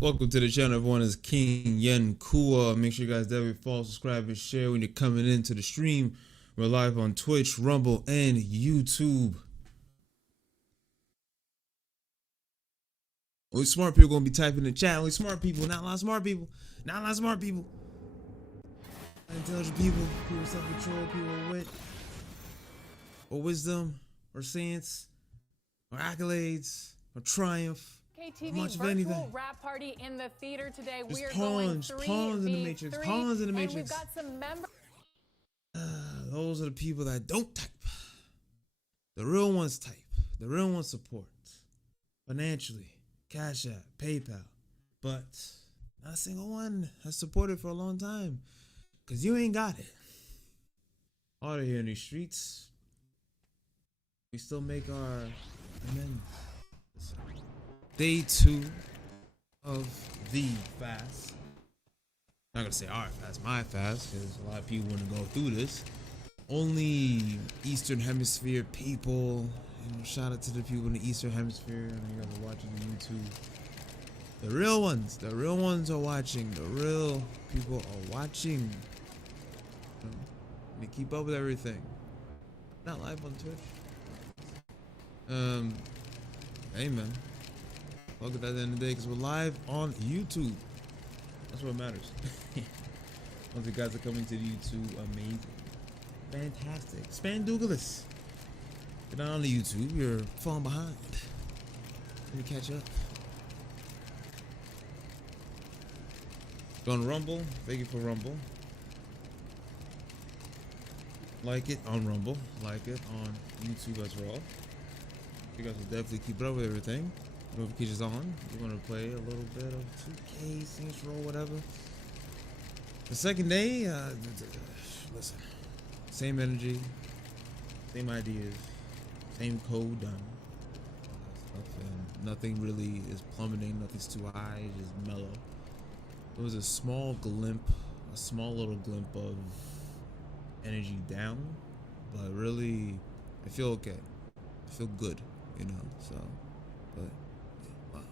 Welcome to the channel. Everyone is King Yen Kua. Make sure you guys definitely follow, subscribe, and share when you're coming into the stream. We're live on Twitch, Rumble, and YouTube. Only smart people gonna be typing in the chat. Only smart people, not a lot of smart people. Not a lot of smart people. Intelligent people, people with self-control, people with wit, or wisdom, or sense, or accolades, or triumph. KTV Much of virtual anything. rap party in the theater today. Just We are pawns, going pawns in the Matrix, 3v3, pawns in the and we've Matrix. got some members. Those are the people that don't type. The real ones type. The real ones support. Financially, Cash App, PayPal. But not a single one has supported for a long time. Because you ain't got it. All they here in these streets. We still make our amends. Day 2 of the fast. I'm not gonna say our fast, my fast, because a lot of people want to go through this. Only Eastern Hemisphere people. Shout out to the people in the Eastern Hemisphere. I know you guys are watching on YouTube. The real ones are watching. The real people are watching. They keep up with everything. Not live on Twitch. Hey man. Look at that at the end of the day, because we're live on YouTube. That's what matters. Once you guys are coming to the YouTube, amazing. Fantastic. Spandoogalus. You're not on the YouTube, you're falling behind. Let me catch up. Go on Rumble. Thank you for Rumble. Like it on Rumble. Like it on YouTube as well. You guys will definitely keep up with everything. Notifications on. We're gonna play a little bit of 2K, Saints Row, whatever. The second day, listen. Same energy, same ideas, same code done. Stuff, and nothing really is plummeting, nothing's too high, it's just mellow. There was a small little glimpse of energy down, but really, I feel okay. I feel good, so, but yeah, a lot of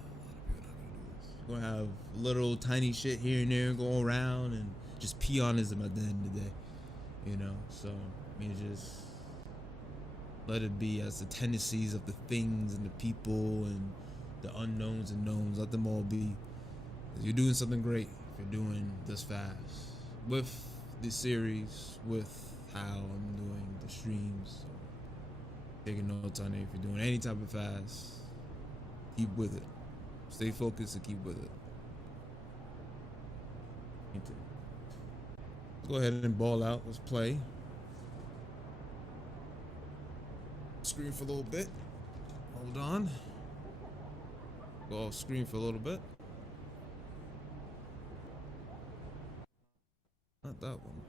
people are not gonna do this. We're gonna have little tiny shit here and there go around and just peonism at the end of the day. So just let it be as the tendencies of the things and the people and the unknowns and knowns, let them all be. You're doing something great if you're doing this fast with this series, with how I'm doing the streams. So taking notes on it. If you're doing any type of fast, keep with it. Stay focused and keep with it. Let's go ahead and ball out. Let's play. Screen for a little bit. Hold on. Go off screen for a little bit. Not that one.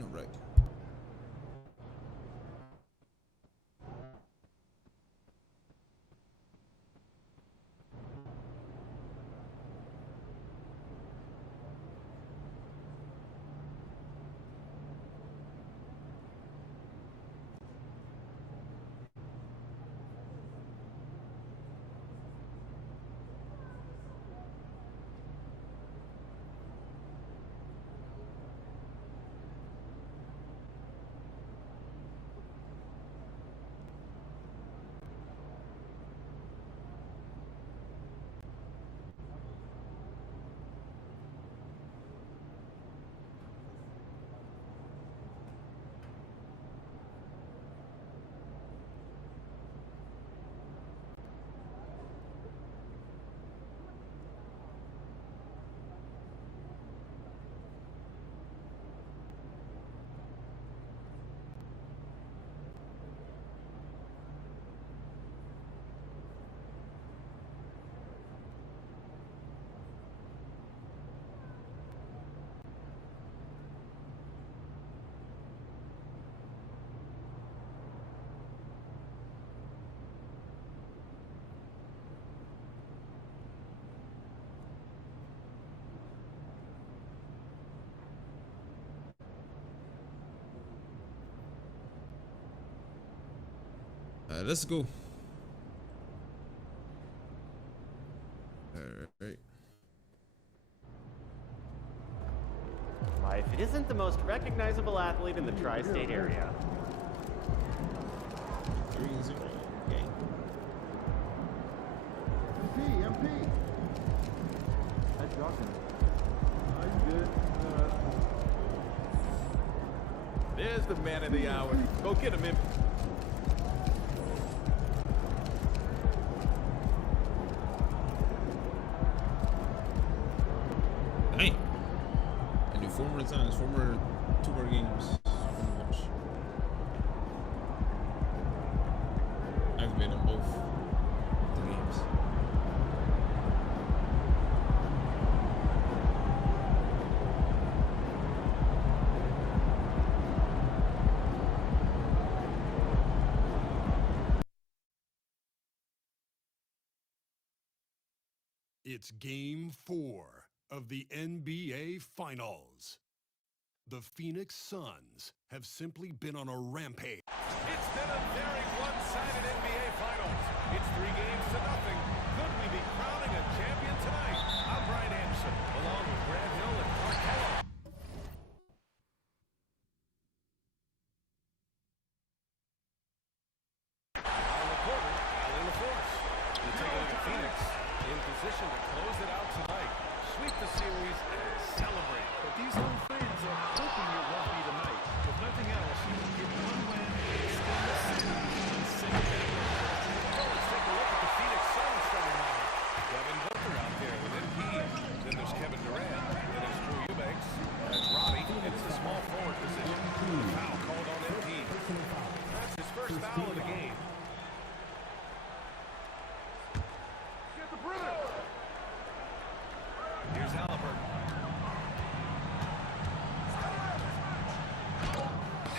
All right. Let's go. All right. Why, if it isn't the most recognizable athlete in the tri-state area. 3-0. Okay. MP. That's rocking. I'm good. There's the man of the hour. Go get him, MP. Dang. I do 4 more times, 4 more 2 more games. I've been in both the games. It's Game 4 of the NBA Finals. The Phoenix Suns have simply been on a rampage. It's been a very one-sided NBA Finals. It's 3 games to nothing. Could we be crowning a champion tonight? I'm Brian Anderson, along with Grant Hill and Mark Kelly. Our reporter, Alan LaForce. We'll take a look at Phoenix in position to close it out tonight. Sweep the series and celebrate. But these home fans are hoping it won't be tonight. If nothing else, get one win, extend the series, and send it back. Well, let's take a look at the Phoenix Suns starting lineup. Devin Booker out there with MP. Then there's Kevin Durant. Then there's Drew Eubanks. That's Robbie. And it's the small forward position. Foul called on MP. That's his first foul of the game. Here's Halliburton.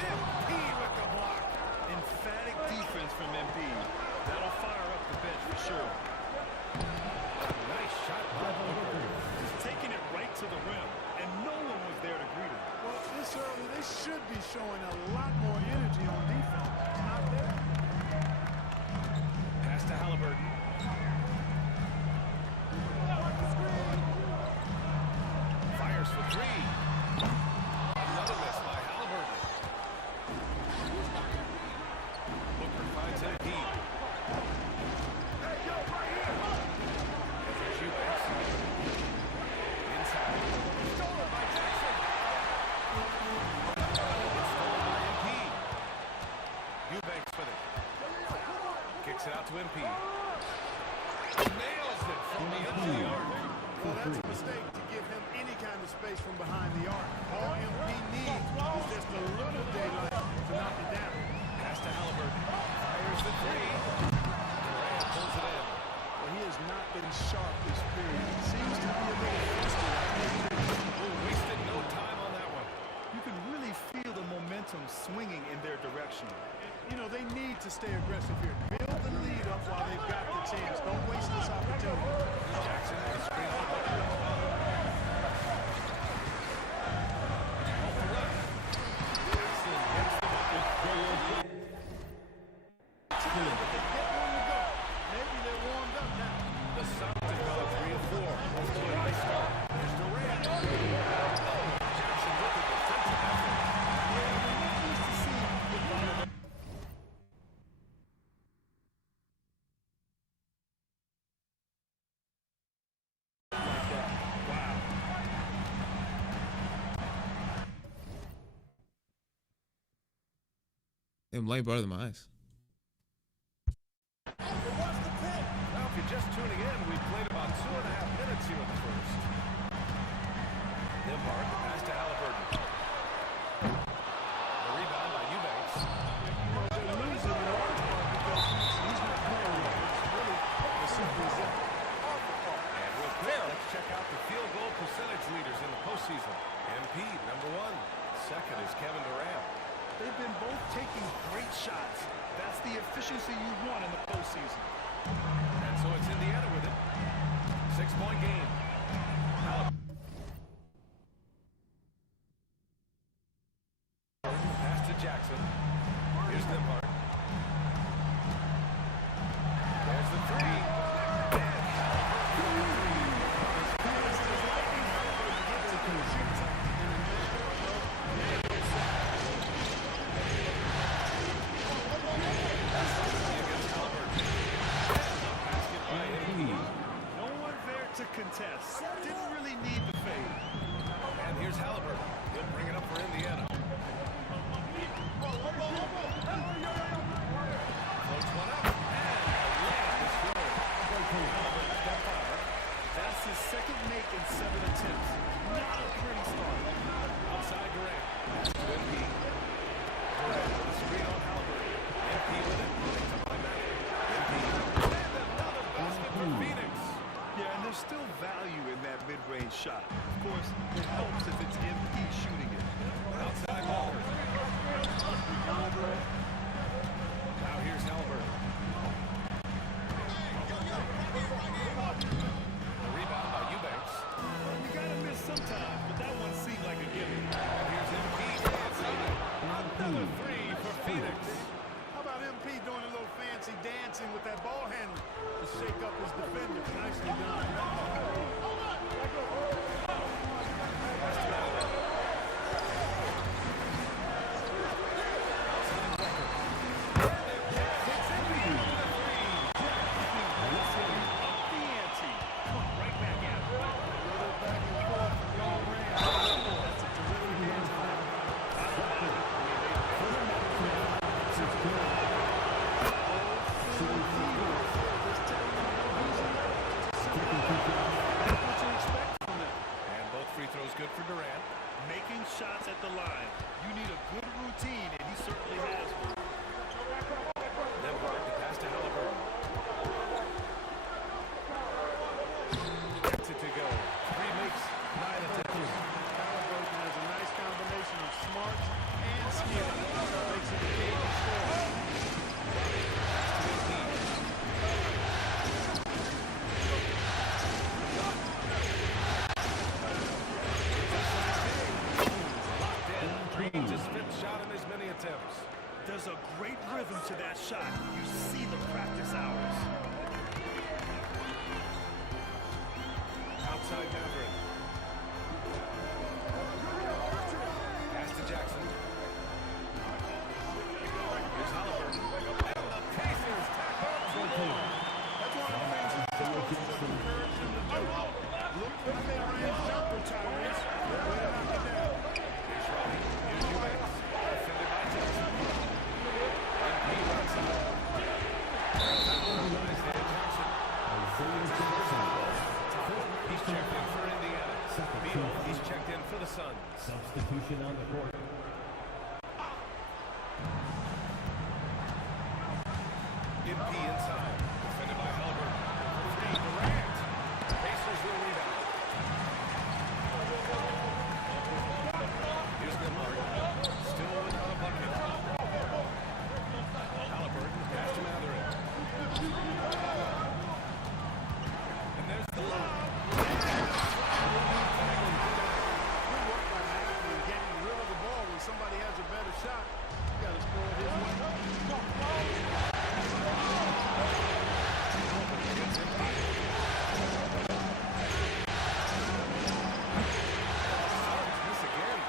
MP with the block. Emphatic defense from MP. That'll fire up the bench for sure. Nice shot by Booker. He's taking it right to the rim, and no one was there to greet him. Well, this early, they should be showing a lot more energy on defense. It's not there. Pass to Halliburton. Fires for 3. Another miss by Halliburton. Booker finds MP. There's Eubanks. Inside. Stolen by Jackson. It's stolen by MP. Eubanks with it. Kicks it out to MP. Nails it from the edge of the arc. Well, that's a mistake to give him any kind of space from behind the arc. All MP needs is just a little daylight to knock it down. Pass to Halliburton. Fires the 3. Durant pulls it in. Well, he has not been sharp this period. It seems to be a little frustrating. Oh, wasted no time on that one. You can really feel the momentum swinging in their direction. You know, they need to stay aggressive here. Build the lead up while they've got the chance. Don't waste this opportunity. Jackson with a screen on Booker. Off the left. Jackson gets the bucket. But they get one to go. Maybe they're warmed up now. The Suns have gone 3 of 4. Off to a nice start. There's Durant. Oh, Jackson with the defensive effort. Them light brighter than my eyes. Now, if you're just tuning in, we've played about 2.5 minutes here in the first. Nembhard, pass to Halliburton. The rebound by Eubanks. They're losing in large part because he's not playing well. It's really as simple as that. And real quick, let's check out the field goal percentage leaders in the postseason. MP, number 1. Second is Kevin Durant. They've been both taking great shots. That's the efficiency you want in the postseason. And so it's Indiana with it. 6-point game. Pass to Jackson. Here's Nembhard. shot. Of course, it helps if it's MP shooting it. Outside Walker. Now here's Halbert. Rebound by Eubanks. You gotta miss sometimes, but that one seemed like a gimme. And here's MP dancing. Another three for Phoenix. How about MP doing a little fancy dancing with that ball handler to shake up his defender? Nicely done. And both free throws good for Durant. Making shots at the line. You need a good routine, and he certainly has one. Nembhard to pass to Halliburton. Gets it to go. Three makes, 9 attempts. Halliburton has a nice combination of smarts and skill. Makes it a game of score. Green's his 5th shot in as many attempts. There's a great rhythm to that shot. You see the practice hours. Outside Maverick. Pass to Jackson. Here's Halliburton. And the Pacers tackle. That's one of the things that the coaches have encouraged him to do. Look for the mid-range jumper, Tyrese. Way to knock it down. Here's Robbie. Here's Eubanks. Defended by Jackson. MP right side. Nice there, Jackson. He's checked in for Indiana. Beal, he's checked in for the Suns. Substitution on the court. MP inside. Defended by Halliburton. Free Durant. Pacers will rebound. Here's Nembhard. Still without a bucket. Halliburton pass to Mathurin. And there's the lob. Good work by Matthew in getting rid of the ball when somebody has a better shot. You got to score it his way. Miss again.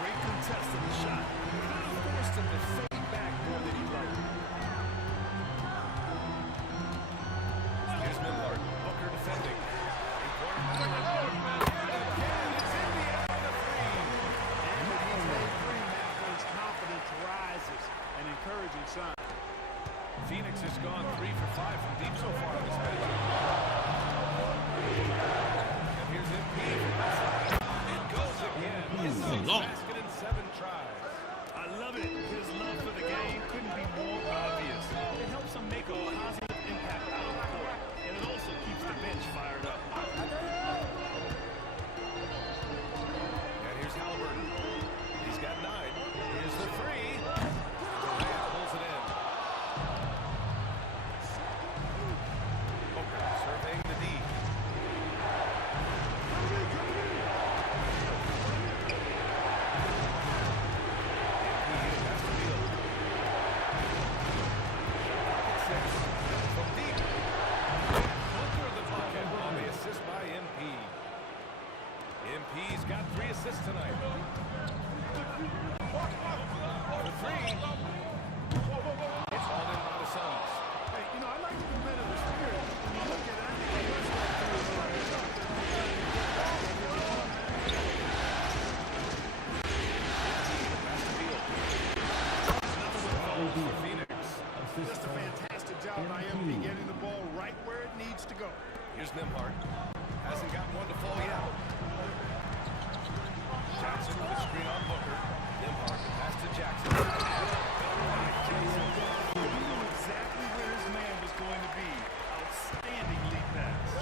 Great contest of the shot. Forced him to fade back more than he liked. Here's Nembhard. Booker defending. Again, it's Indiana on the three. And with each made three, Matthew's confidence rises. An encouraging sign. Phoenix has gone 3 for 5 from deep so far in this match. And here's MP from outside. It goes again. His a 6th lot. basket in 7 tries. I love it. His love for the game couldn't be more obvious. It helps him make a positive impact out of the court, and it also keeps the bench fired up. And here's Halliburton. He's got 9. Here's the three. Durant pulls it in. Booker surveying the D. MP's got 3 assists tonight. The three. It's hauled in by the Suns. Hey, you know, I like the competitive spirit. When you look at it, I think the Westbrook crew is right here. For Phoenix. Just a fantastic job by MP getting the ball right where it needs to go. Here's Nembhard. Hasn't gotten one to fall yet. Jackson with a screen on Booker. Nembhard pass to Jackson. He knew exactly where his man was going to be. Outstanding lead pass.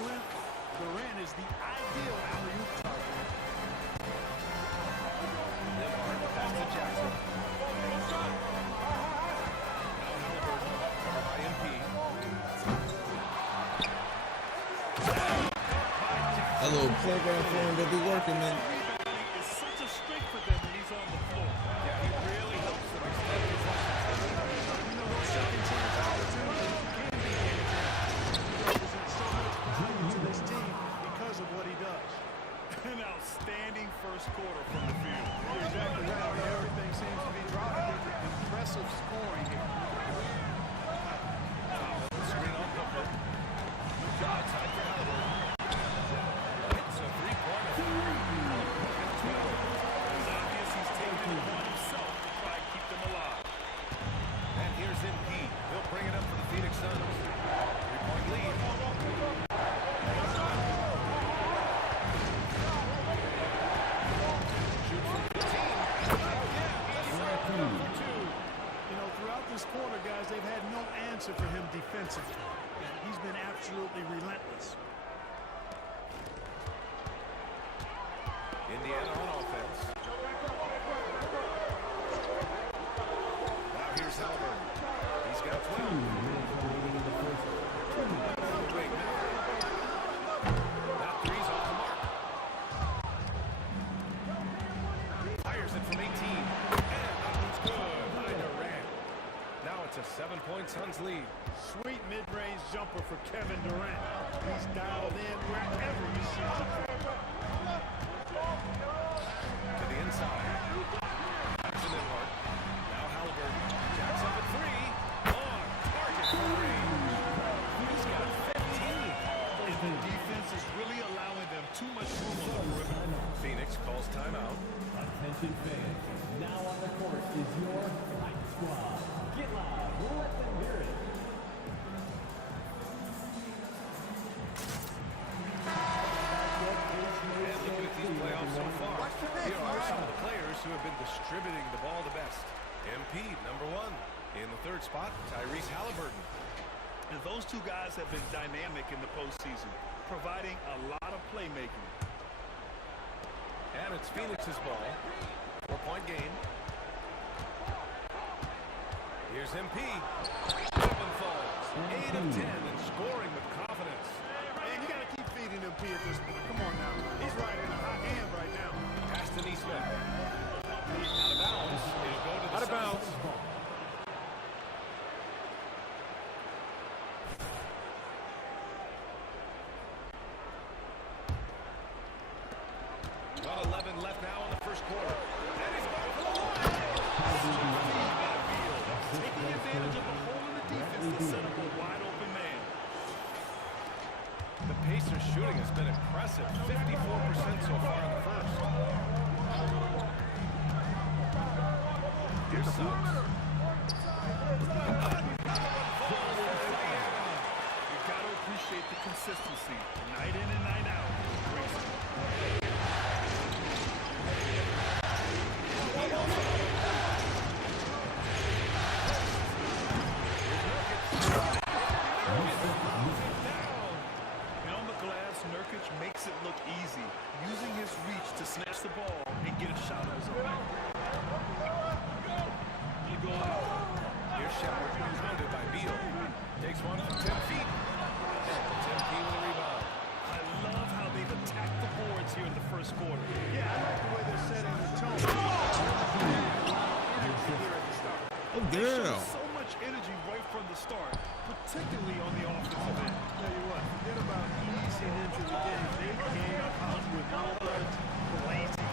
length, Durant is the ideal alley-oop target. Nembhard pass to Jackson. Now Halliburton, covered by MP. That little playground for him to be working, man. Rebounding is such a strength for them when he's on the floor. Yeah, he really helps them extend possessions. You know, those second chance opportunities can be game-changing. He represents so much value to this team because of what he does. An outstanding first quarter from the field. You're exactly right. I mean, everything seems to be dropping. Impressive scoring here. Screen on Booker. Outside for Halliburton. It's a three-pointer. It's obvious he's taking it upon himself to try and keep them alive. And here's MP. He'll bring it up for the Phoenix Suns. Three-point lead. You know, throughout this quarter, guys, they've had no answer for him defensively. And he's been absolutely relentless. Indiana on offense. Now here's Halliburton. He's got 12. Wing now. That three's off the mark. Fires it from 18. And that one's good by Durant. Now it's a 7-point Suns lead. Sweet mid-range jumper for Kevin Durant. He's dialed in wherever he shoots it from. To the inside. Jackson Nembhard. Now Halliburton. Jackson for three. On target for three. He's got 15. And the defense is really allowing them too much room on the perimeter. Phoenix calls timeout. Attention fans, now on the court is your Hype Squad. Get loud, let them hear it. And looking at these playoffs so far, here are some of the players who have been distributing the ball the best. MP, number one. In the third spot, Tyrese Halliburton. And those two guys have been dynamic in the postseason, providing a lot of playmaking. And it's Phoenix's ball. 4-point game. Here's MP. Up and falls. 8 of 10 and scoring with confidence. Man, you got to keep feeding him P at this point. Come on now. He's right in a hot hand right now. Pass to Neesmith. Out of bounds. It'll go to the Out of bounds. Suns. About 11 left now in the first quarter. And he's going for the line. Taking advantage of the hole in the defense to set up a wide open man. The Pacers shooting has been impressive. 54% so far in the first. Here's Suggs. You've got to appreciate the consistency. Night in and night out. And on the glass, Nurkic makes it look easy, using his reach to snatch the ball and get a shot of his own. Here's Shepard, pounded by Beal. Takes one from 10 feet. And 10 feet with a rebound. I love how they've attacked the boards here in the first quarter. Yeah, I like the way they're setting the tone. Energy here at the start. Oh, They girl. showed so much energy right from the start, particularly on the offensive end. Tell you what, forget about easing into the game. They came out with blood blazing.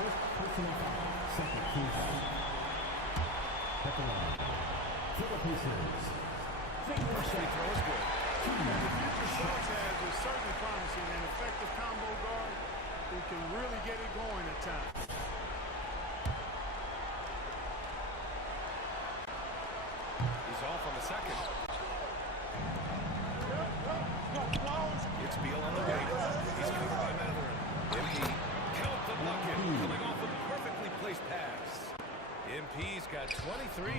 First personal foul, second team foul. Second line. For the Pacers. First free throw is good. The future Suns has is certainly promising an effective combo guard who can really get it going at times. He's off on the second. It's Beal on the wing. He's covered by Mathurin. MP. Count the bucket. Coming off a perfectly placed pass. MP's got 23.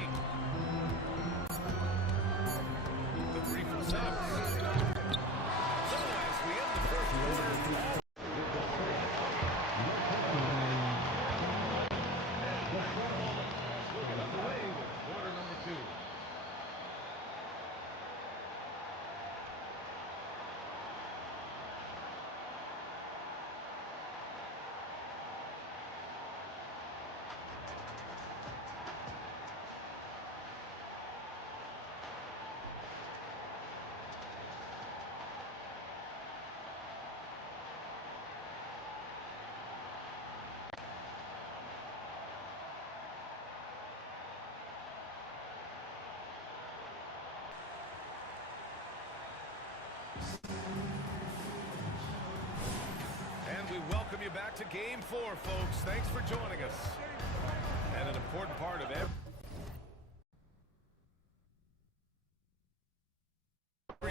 And we welcome you back to Game 4, folks. Thanks for joining us. And an important part of every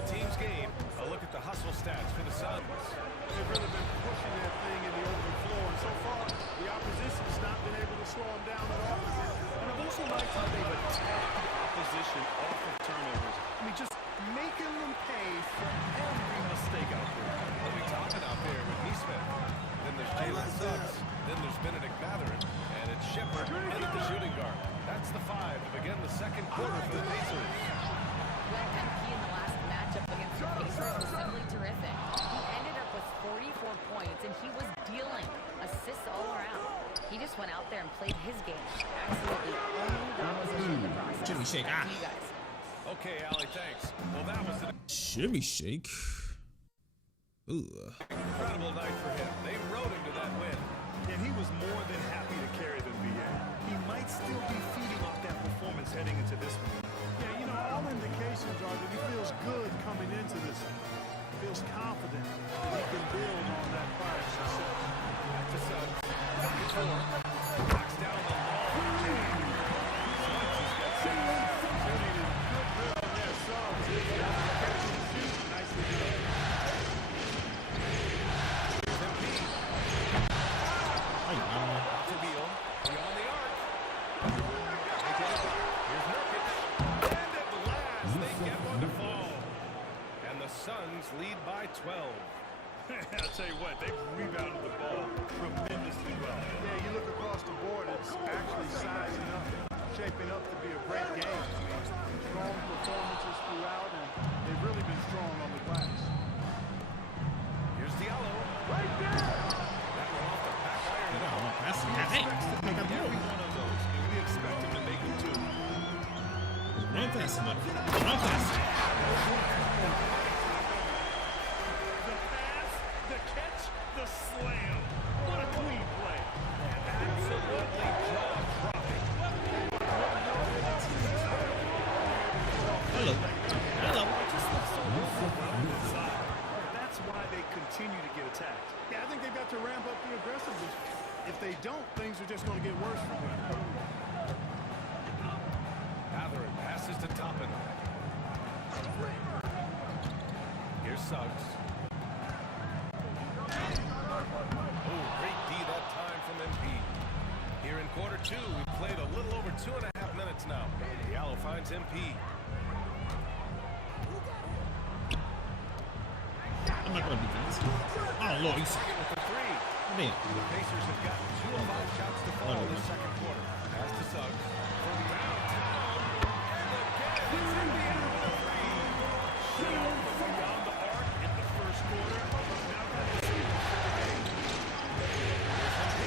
team's game, a look at the hustle stats for the Suns. They've really been pushing that thing in the open floor, and so far, the opposition's not been able to slow them down at all. And I've also liked how they've attacked the opposition off of turnovers. I mean, just making them pay for every mistake out there. They'll be talking out there with Neesmith. Then there's Jalen Suggs. Then there's Benedict Mathurin. And it's Shepherd in at the shooting guard. That's the 5 to begin the second quarter for the Pacers. Well, MP in the last matchup against the Pacers was simply terrific. He ended up with 44 points, and he was dealing assists all around. He just went out there and played his game. Absolutely owning the opposition in the process. Jimmy Shake. Back to you guys. Okay, Allie, thanks. Well, that was an Shimmy shake. Ooh. incredible night for him. They rode him to that win. And he was more than happy to carry them, BA. He might still be feeding off that performance heading into this one. Yeah, you know, all indications are that he feels good coming into this one. Feels confident that he can build on that prior success. Back to Suggs. Knocks down the ball. Suggs has got 6. Shooting is good rhythm there, Suggs. Nicely done. To Beal. Beyond the arc. They get it. Here's Nurkic. And at last, they get one to fall. And the Suns lead by 12. I'll tell you what, they've rebounded the ball tremendously well. Yeah, you look across the board, it's actually sizing up, shaping up to be a great game. I mean, strong performances throughout, and they've really been strong on the glass. Here's Diallo. Right there. That one off the back iron. That's Every one of those, and we expect him to make them too. Run fast enough. Run fast. The pass, the catch, the slam. What a clean play. Absolutely jaw-dropping. Hello. Hello. Just looks so well inside. That's why they continue to get attacked. Yeah, I think they've got to ramp up the aggressiveness. If they don't, things are just going to get worse from here. Mathurin passes to Toppin. Here's Suggs. Oh, great D that time from MP. Here in quarter 2, we've played a little over 2.5 minutes now. Diallo finds MP. I'm not going to defend this. Oh, Lord. He's... Target with the 3. Man. The Pacers have gotten 2 of 5 shots to fall in the second quarter. Pass to Suggs. From downtown. And again, it's Indiana with a 3. Shut out from beyond the arc in the first quarter. Now got the shooting for the game. MP.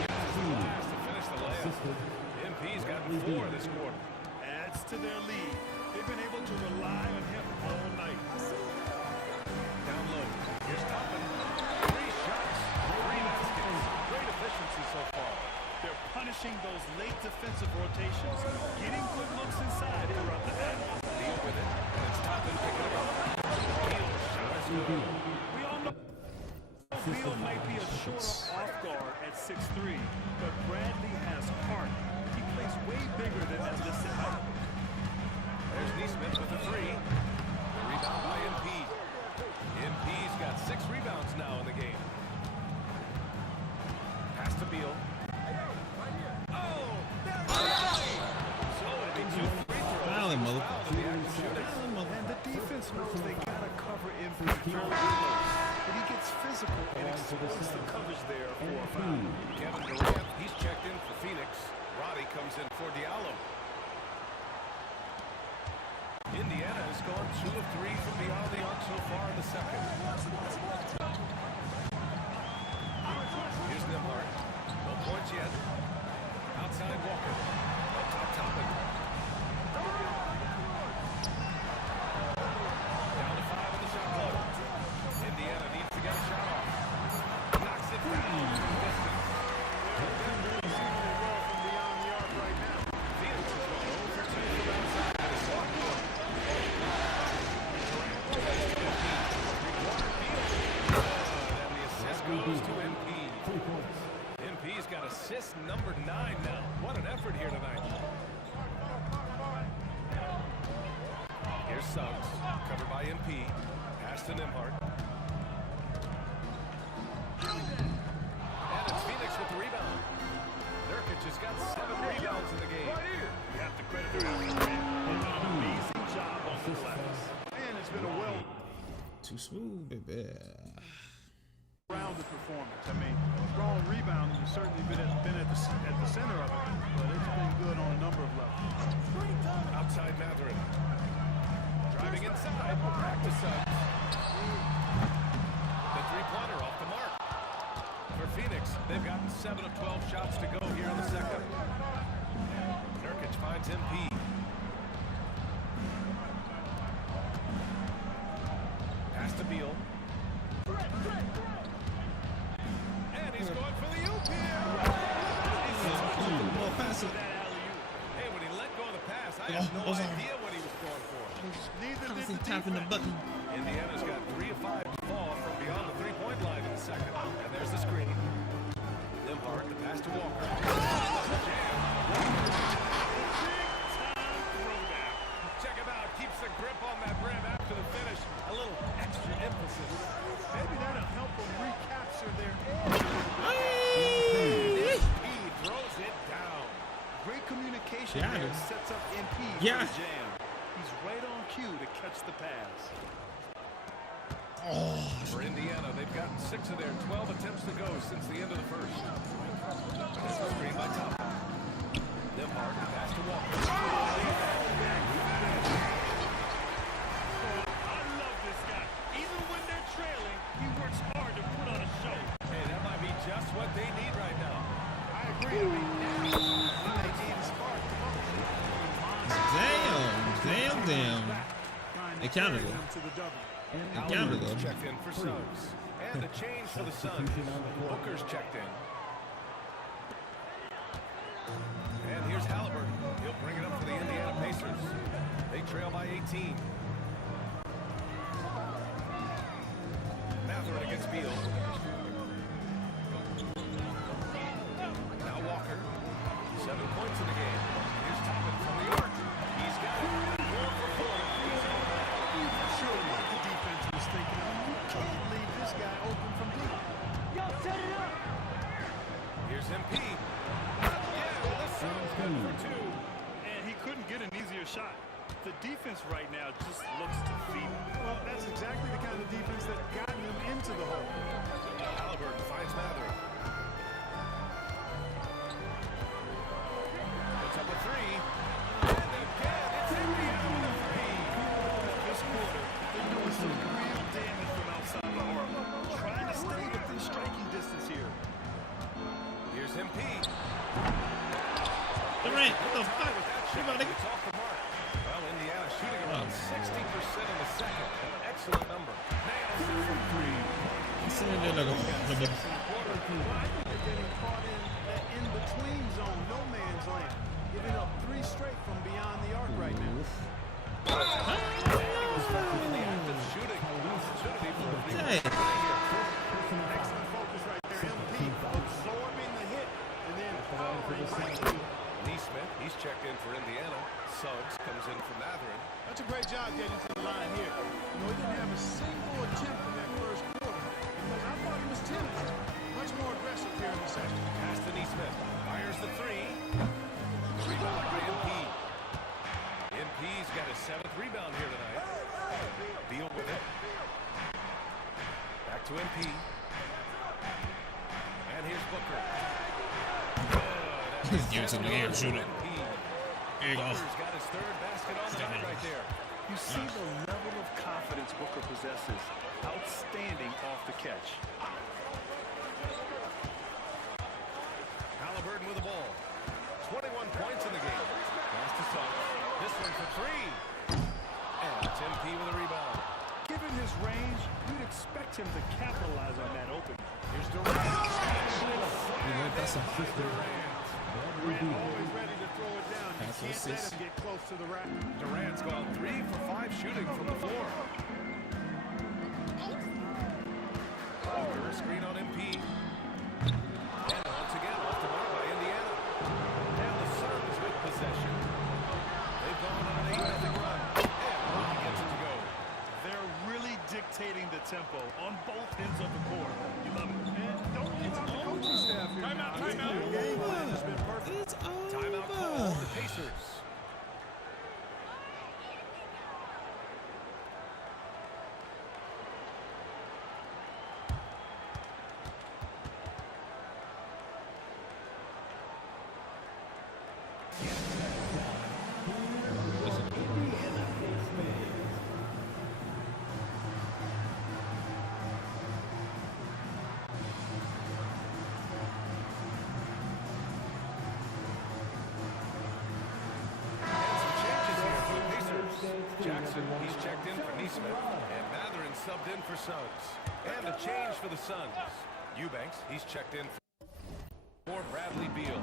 Uses the last to finish the layup. MP's gotten 4 this quarter. Adds to their lead. They've been able to rely on him all night. Down low. Here's Toppin. 3 shots. 3 baskets. Great efficiency so far. They're punishing those late defensive rotations, getting good looks inside throughout the half. Deal with it. And it's Toppin picking it up. Beal shot is good. We all know Beal might be a short off guard at 6'3", but Bradley has heart. He plays way bigger than that listed height. There's Neesmith with a 3. Rebound by MP. MP's got 6 rebounds now in the game. Pass to Beal. Oh! So it'll be 2 free throws. Valley, Foul motherfucker. to the active shooter. And the defense knows they gotta cover MP fairly close. But he gets physical and exploits the coverage there for a foul. Kevin Durant, he's checked in for Phoenix. Roddy comes in for Diallo. Indiana has gone 2 of 3 from beyond the arc so far in the second. Here's Nembhard. No points yet. Outside Walker. Up top Toppin. Down to 5 in the shot clock. Indiana needs to get a shot off. Knocks it down to the distance. Really shooting it well from beyond the arc right now. Phoenix is going over 2 from outside. And it's assist number 9 now. What an effort here tonight. Here's Suggs, covered by MP. Pass to Nembhard. And it's Phoenix with the rebound. Nurkic has got 7 rebounds in the game. You have to credit their effort. They did an amazing job on the glass. And it's been a well Too smooth, baby. rounded performance. I mean, strong rebounding has certainly been at the center of it, but it's been good on a number of levels. Outside Matherin. Driving inside. Back to Suggs. The three-pointer off the mark. For Phoenix, they've gotten 7 of 12 shots to go here in the second. Nurkic finds MP. Pass to Beal. And he's going for the oop here. More passive. Hey, when he let go of the pass, I have no idea what he was going for. Neither did the Tapping the defense. button. Indiana's got 3 of 5 to fall from beyond the three-point line in the second. And there's the screen. Nembhard, the pass to Walker. Check him out. Keeps the grip on that rim after the finish. A little extra emphasis. Maybe that'll help them recapture their edge. He throws it down. Great communication Yeah. there sets up MP Yeah. for the jam. He's right on cue to catch the pass. For Indiana, they've gotten 6 of their 12 attempts to go since the end of the first. There's the screen by top. Nembhard, the pass to Walker. I love this guy. Even when they're trailing, he works hard to put on a show. Hey, that might be just what they need right now. I agree. I mean, now they need a spark to Damn. They counted it. them to the double. They counted it. Checked in for Suggs. And a change for the Suns. Booker's checked in. And here's Halliburton. He'll bring it up for the Indiana Pacers. They trail by 18. Matherin against Beal. Now Walker. 7 points in the game. Here's Toppin from New York. He's got it. 4 for 4. Sure, what the defense was thinking. You can't leave this guy open from deep. Here's MP. Yeah, the Suns good for 2. And he couldn't get an easier shot. The defense right now just looks defeated. Well, that's exactly the kind of defense that got him into the hole. Halliburton finds Matherin. Puts up a 3. And again, it's Indiana with a 3. This quarter, they're doing some real damage from outside the arc. Trying to stay within striking distance here. Here's MP. Durant, what the fuck? You about to... It's off the mark. Well, Indiana shooting around 60% in the second. An excellent number. Nails it from 3. He's sitting there like a... Well, I think they're getting caught in that in-between zone, no man's land. Giving up 3 straight from beyond the arc right now. In the act of shooting. Opportunity for a big Hey. Excellent focus right there. MP absorbing the hit and then powering right through. Neesmith, he's checked in for Indiana. Suggs comes in for Matherin. That's a great job getting to the line here. You know, he didn't have a single attempt in that first quarter because I thought he was timid. Much more aggressive here in the second. Pass to Neesmith. Fires the 3. Rebound by MP. MP's got his 7th rebound here tonight. Beal with it. Back to MP. And here's Booker. Good. Give it to the air, shoot it. MP. There you go. Booker's got his 3rd basket on the night right there. You see the level of confidence Booker possesses. Outstanding off the catch. Halliburton with the ball. 21 points in the game. Pass to Suggs. This one for 3. And it's MP with a rebound. Given his range, you'd expect him to capitalize on that opening. Here's Durant. That's a 50. Durant always ready to throw it down. You Pass can't to let 6. him get close to the rack. Durant's gone 3 for 5 shooting from the floor. Walker, screen on MP. And once again, off the mark by Indiana. tempo on both ends of the court. You love it. And don't leave out the coaching staff here. Timeout, now. timeout. The game plan has been perfect. It's over. Timeout call for the Pacers. Jackson, he's checked in for Neesmith, and Matherin subbed in for Suggs. And a change for the Suns. Eubanks, he's checked in for Bradley Beal.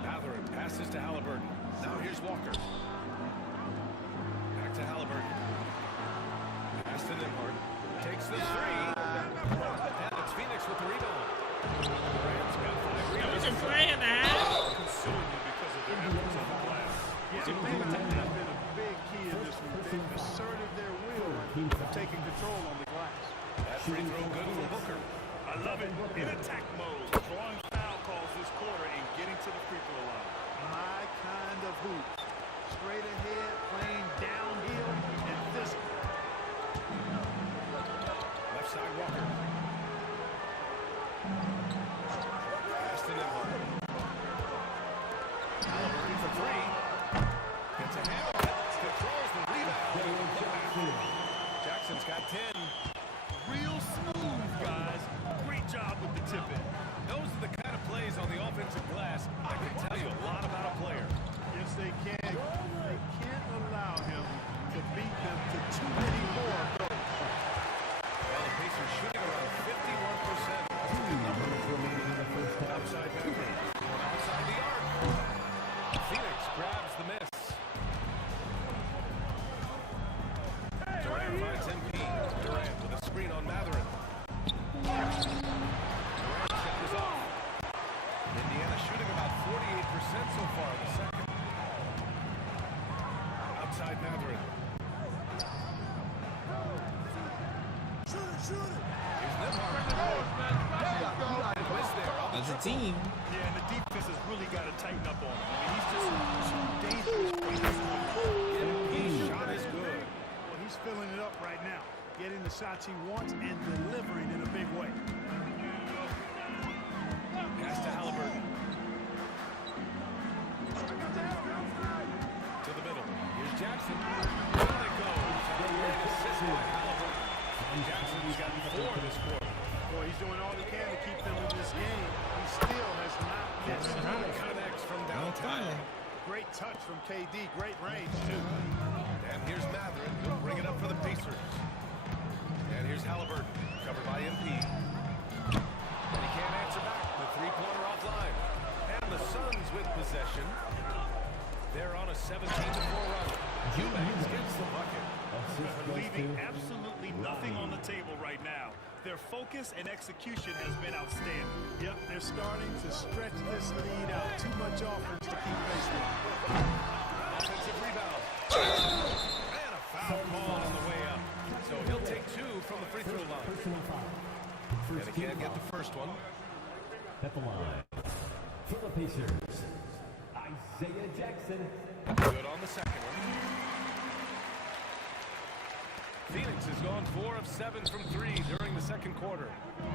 Matherin passes to Halliburton. Now here's Walker. Back to Halliburton. Pass to Nembhard. Takes the three. And it's Phoenix with the rebound. Durant's got 5 rebounds. Playing that. Consuming you because of their efforts on the glass. Yeah, the defense has been a big key in this one. They've asserted their will of taking control on the glass. That free throw good for Booker. I love it. In attack mode, drawing foul calls this quarter and getting to the free throw line. My kind of hoop. Straight ahead, playing downhill, and physical. Left side Walker. Pass to Nembhard. Halliburton for 3. Gets a hand on it. Controls the rebound. Jackson's got 10. Real smooth, guys. Great job with the tip-in. Those are the kind of plays on the offensive glass that can tell you a lot about a player. Yes, they can. They can't allow him to beat them to too many more of those. Well, the Pacers shooting around 51%. That's a good number. Outside Matherin. Outside the arc. Phoenix grabs the miss. Durant finds MP. Durant with a screen on Matherin. Durant's shot is off. Indiana shooting about 48% so far in the second. Outside Matherin. Here's Nembhard. Missed there on the As a triple. team, Yeah, and the defense has really got to tighten up on him. I mean, he's just too dangerous for this one. His shot is good. Well, he's filling it up right now, getting the shots he wants and delivering in a big way. Pass to Halliburton. To the middle. Here's Jackson. Down it goes. A great assist by Halliburton. Jackson's got 4 this quarter. Boy, he's doing all he can to keep them in this game. He still has not missed. Connects from don't downtown. foul. Great touch from KD. Great range, too. And here's Matherin. He'll bring it up for the Pacers. And here's Halliburton. Covered by MP. And he can't answer back. The three-pointer offline. And the Suns with possession. They're on a 17-4 run. Eubanks gets the bucket. Leaving absolutely nothing on the table right now. Their focus and execution has been outstanding. Yep, they're starting to stretch this lead out. Too much offense to keep pace with. Offensive rebound. And a foul call on the way up. So he'll take 2 from the free throw line. And he can't get the first one. At the line. For the Pacers, Isaiah Jackson. Good on the second one. Phoenix has gone 4 of 7 from 3 during the second quarter.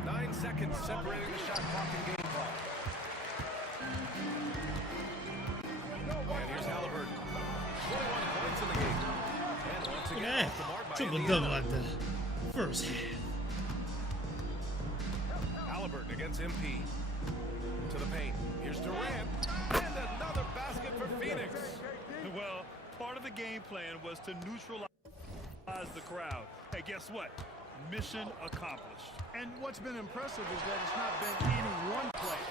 9 seconds separating the shot clock and game clock. And here's Halliburton. 21 points in the game. And once again, yeah, off the mark by triple Indiana. double at the first half. Halliburton against MP. To the paint. Here's Durant. And another basket for Phoenix. Well, part of the game plan was to neutralize the crowd. Hey, guess what? Mission accomplished. And what's been impressive is that it's not been any one player.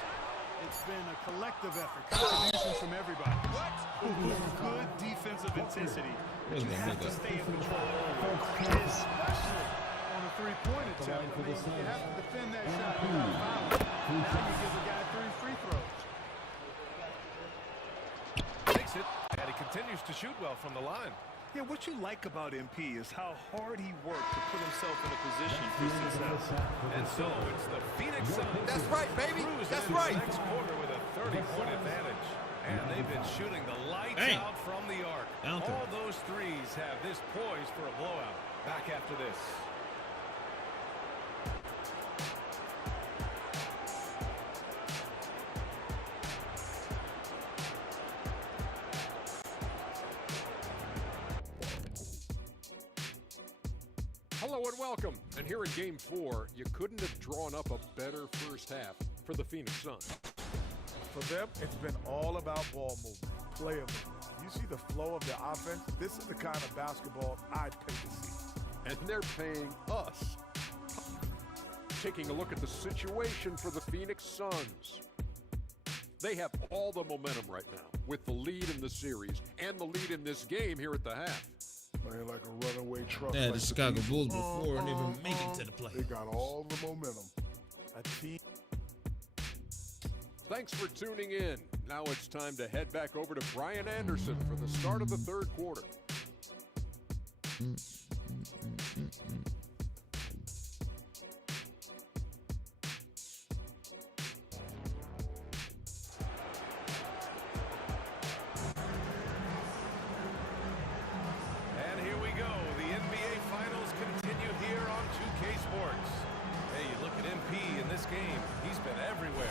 It's been a collective effort, contributions from everybody. Good defensive intensity. Where's You my have to makeup? stay in control. Especially on a three-point attempt. I mean, you have to defend that shot without fouling. Now you give the guy 3 free throws. Takes it, and he continues to shoot well from the line. Yeah, what you like about MP is how hard he worked to put himself in a position for success. And so it's the Phoenix Suns. That's right, baby. That's right. Next quarter with a 30-point advantage. And they've been shooting the lights out from the arc. All those threes have this poised for a blowout. Back after this. Hello and welcome. And here in Game 4, you couldn't have drawn up a better first half for the Phoenix Suns. For them, it's been all about ball movement, player movement. You see the flow of their offense? This is the kind of basketball I'd pay to see. And they're paying us. Taking a look at the situation for the Phoenix Suns. They have all the momentum right now with the lead in the series and the lead in this game here at the half. Playing like a runaway truck. Yeah, like the Chicago Beast. Bulls before and even make it to the play. They got all the momentum. A team. Thanks for tuning in. Now it's time to head back over to Brian Anderson for the start of the third quarter. And here we go. The NBA Finals continue here on 2K Sports. Hey, you look at MP in this game. He's been everywhere.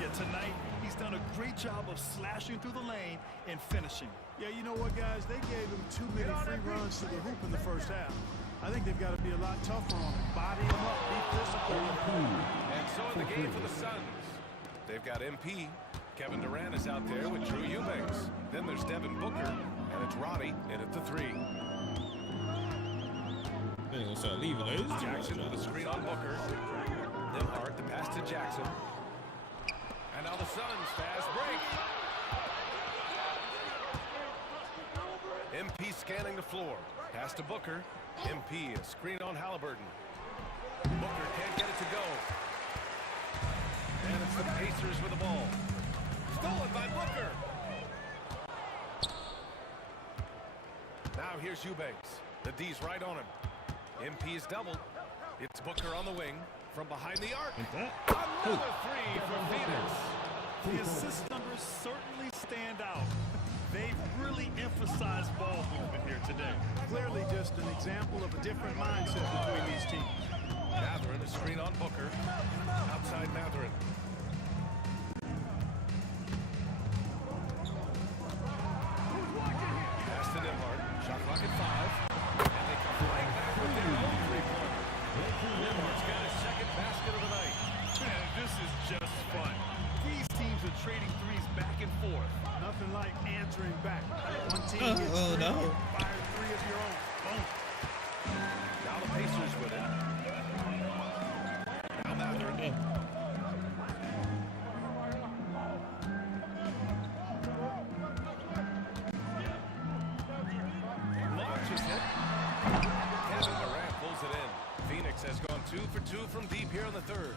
Yeah, tonight, he's done a great job of slashing through the lane and finishing. Yeah, you know what, guys? They gave him too many free runs to the hoop in the first half. I think they've got to be a lot tougher on him. Body him up, be physical. And so in the game for the Suns, they've got MP. Kevin Durant is out there with Drew Eubanks. Then there's Devin Booker, and it's Roddy in at the three. They're gonna start leaving those. Jackson with a screen on Booker. Nembhard, the pass to Jackson. And now the Suns fast break. MP scanning the floor. Pass to Booker. MP a screen on Halliburton. Booker can't get it to go. And it's the Pacers with the ball. Stolen by Booker. Now here's Eubanks. The D's right on him. MP is doubled. It's Booker on the wing. From behind the arc. Another three from Phoenix. The assist numbers certainly stand out. They've really emphasized ball movement here today. Clearly just an example of a different mindset between these teams. Mathurin, a screen on Booker. Outside Mathurin. Pass to Nembhard. Shot clock at 5. And they come right back with their own three-pointer. Nembhard's got his second basket of the night. Man, this is just fun. These teams are trading threes back and forth. Nothing like answering back. One team gets three, no. fire three of your own. Boom. Now the Pacers with it. Now Mathurin. Launches it. Kevin Durant pulls it in. Phoenix has gone 2 for 2 from deep here in the third.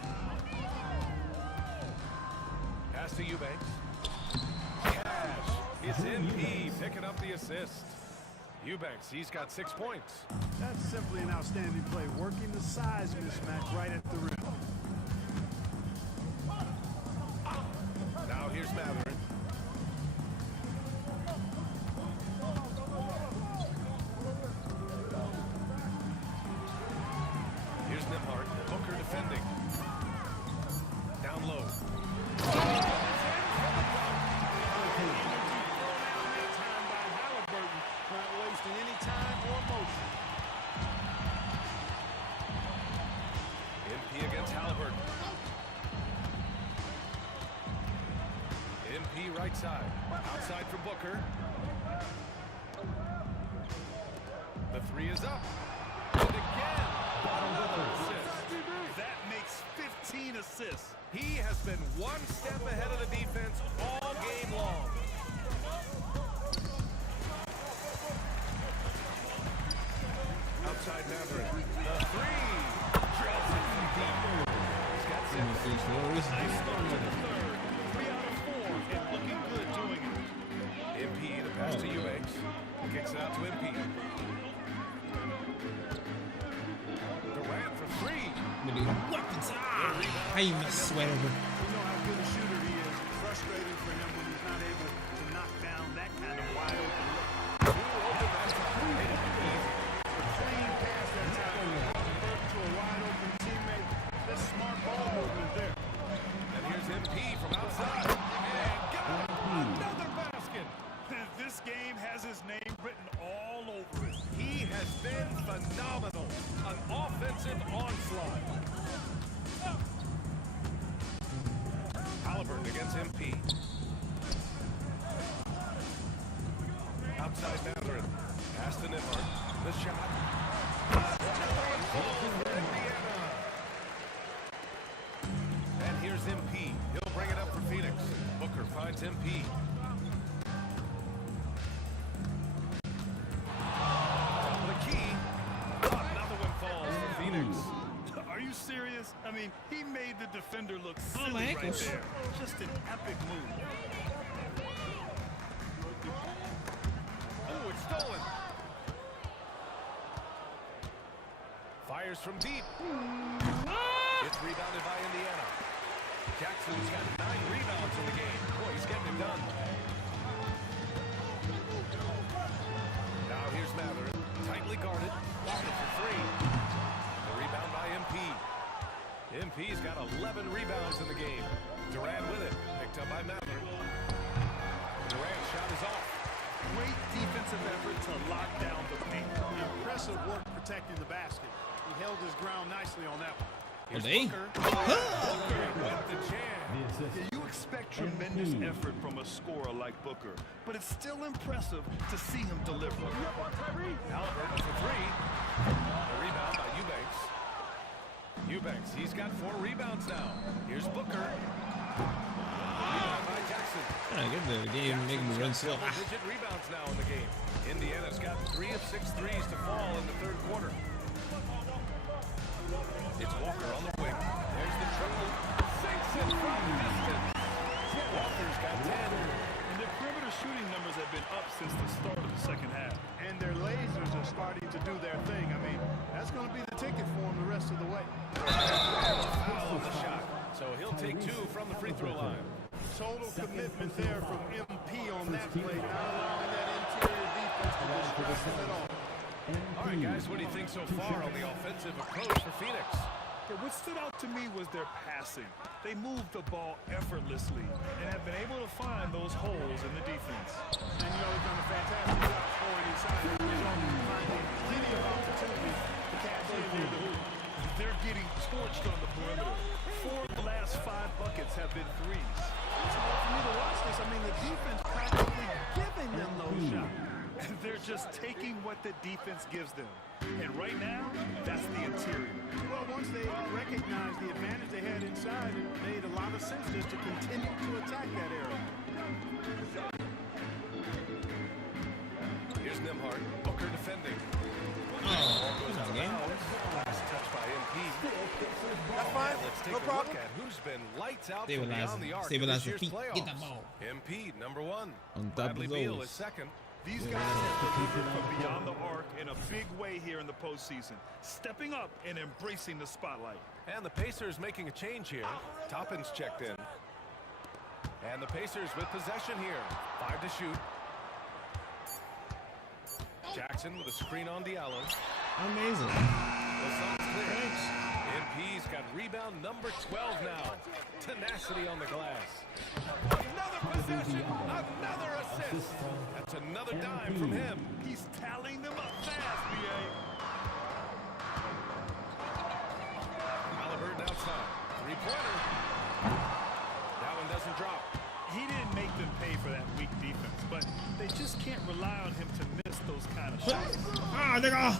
Pass to Eubanks. Cash. It's MP picking up the assist. Eubanks, he's got 6 points. That's simply an outstanding play, working the size mismatch right at the rim. Now here's Mathurin. Here's Nembhard. Booker defending. Down low. Not wasting any time or motion. MP against Halliburton. MP right side. Outside for Booker. The three is up. And again, another assist. That makes 15 assists. He has been one step ahead of the defense all game long. Outside Mathurin. The three. Drills it from deep. He's got 7. Nice start to the third. 3 out of 4 and looking good doing it. MP, the pass to Eubanks. Kicks it out to MP. Durant for three. Weapons. How you miss Sweat over? We know how good a shooter he is. It's frustrating for him when he's not able to knock down that kind of wide open look. Clean pass that time. To a wide open teammate. That's smart ball movement there. And here's MP from outside. And got another basket. This game has his name written all over it. He has been phenomenal. An offensive onslaught. Halliburton against MP. Outside Mathurin. Pass to Nembhard. The shot. And here's MP. He'll bring it up for Phoenix. Booker finds MP. Top of the key. Another one falls for Phoenix. Are you serious? I mean, he made the defender look silly my right ankles. there. Just an epic move. Oh, it's stolen. Fires from deep. It's rebounded by Indiana. Jackson's got 9 rebounds in the game. Boy, he's getting it done. Now here's Mathurin. Tightly guarded. Walker for three. The rebound by MP. MP's got 11 rebounds in the game. Durant with it. Picked up by Mathurin. Durant's shot is off. Great defensive effort to lock down the paint. Impressive work protecting the basket. He held his ground nicely on that one. Here's they? Booker. Booker with the jam. Yeah, you expect tremendous effort from a scorer like Booker, but it's still impressive to see him deliver. Halliburton for three. A rebound by Eubanks. Eubanks, he's got 4 rebounds now. Here's Booker. Rebound by Jackson. I get the game making me run slow. Double-digit rebounds now in the game. Indiana's got 3 of 6 threes to fall in the third quarter. It's Walker on the wing. There's the triple. Sinks it from distance. Walker's got 10. And their perimeter shooting numbers have been up since the start of the second half. And their lasers are starting to do their thing. I mean, that's going to be the ticket for them the rest of the way. Foul on the shot. So he'll take 2 from the free throw line. Total commitment there from MP on that play, not allowing that interior defense to distract him at all. All right, guys, what do you think so far on the offensive approach for Phoenix? Yeah, what stood out to me was their passing. They moved the ball effortlessly and have been able to find those holes in the defense. And you know, they've done a fantastic job scoring inside the zone, finding plenty of opportunities to cash in near the hoop. They're getting torched on the perimeter. 4 of the last 5 buckets have been threes. It's hard for me to watch this. I mean, the defense practically giving them those shots. They're just taking what the defense gives them. And right now, that's the interior. Well, once they recognized the advantage they had inside, it made a lot of sense just to continue to attack that area. Here's Nembhard. Booker defending. Game. Last touch by MP. That's fine. Let's take No a problem. look at who's been lights out from Stabilize beyond the arc in stabilize this the year's feet. playoffs. Get the ball. MP, number 1. On top Bradley of Beal those. is second. These guys have delivered from beyond the arc in a big way here in the postseason, stepping up and embracing the spotlight. And the Pacers making a change here. Toppin's checked in. And the Pacers with possession here. 5 to shoot. Jackson with a screen on Diallo. Amazing. The Suns clear. MP's got rebound number 12 now. Tenacity on the glass. Another possession. Another assist. That's another dime from him. He's tallying them up fast, B.A. Halliburton outside. 3-pointer. That one doesn't drop. He didn't make them pay for that weak defense, but they just can't rely on him to miss those kind of shots. Nigga.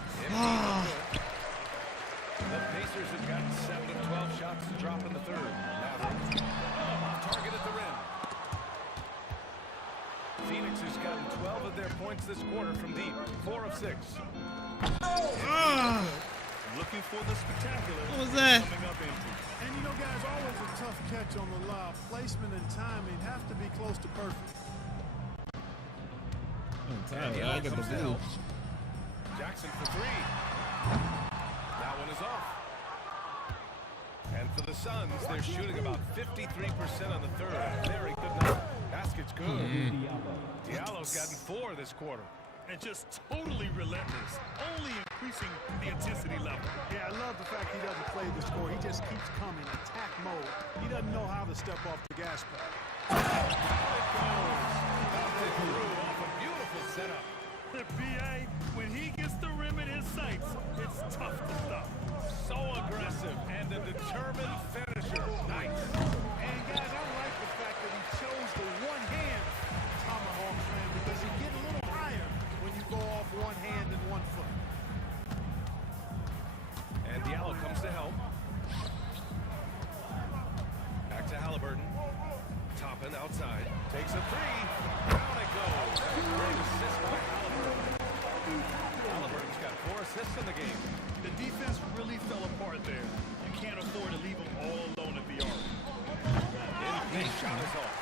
The Pacers have gotten 7 of 12 shots to drop in the third. Off target at the rim. Phoenix has gotten 12 of their points this quarter from deep. 4 of 6. Looking for the spectacular. What was that? Coming up empty. And you know, guys, always a tough catch on the lob. Placement and timing have to be close to perfect. tired. And I get the comes to blue. help. Jackson for three. That one is off. And for the Suns, they're shooting about 53% on the third. Very good number. Basket's good. Diallo's gotten 4 this quarter. And just totally relentless, only increasing the intensity level. Yeah, I love the fact he doesn't play the score. He just keeps coming, attack mode. He doesn't know how to step off the gas pedal. Off a beautiful setup. The BA, when he gets the rim in his sights, it's tough to stop. So aggressive and a determined finisher. Nice. And guys, I like the fact that he chose the one-hand tomahawk slam because you get a little higher when you go off one hand and one foot. And Diallo comes to help. Back to Halliburton. Toppin outside. Takes a three. Down it goes. Great assist by Halliburton. Halliburton's got 4 assists in the game. The defense really fell apart there. You can't afford to leave them all alone at the arc. In shot is off.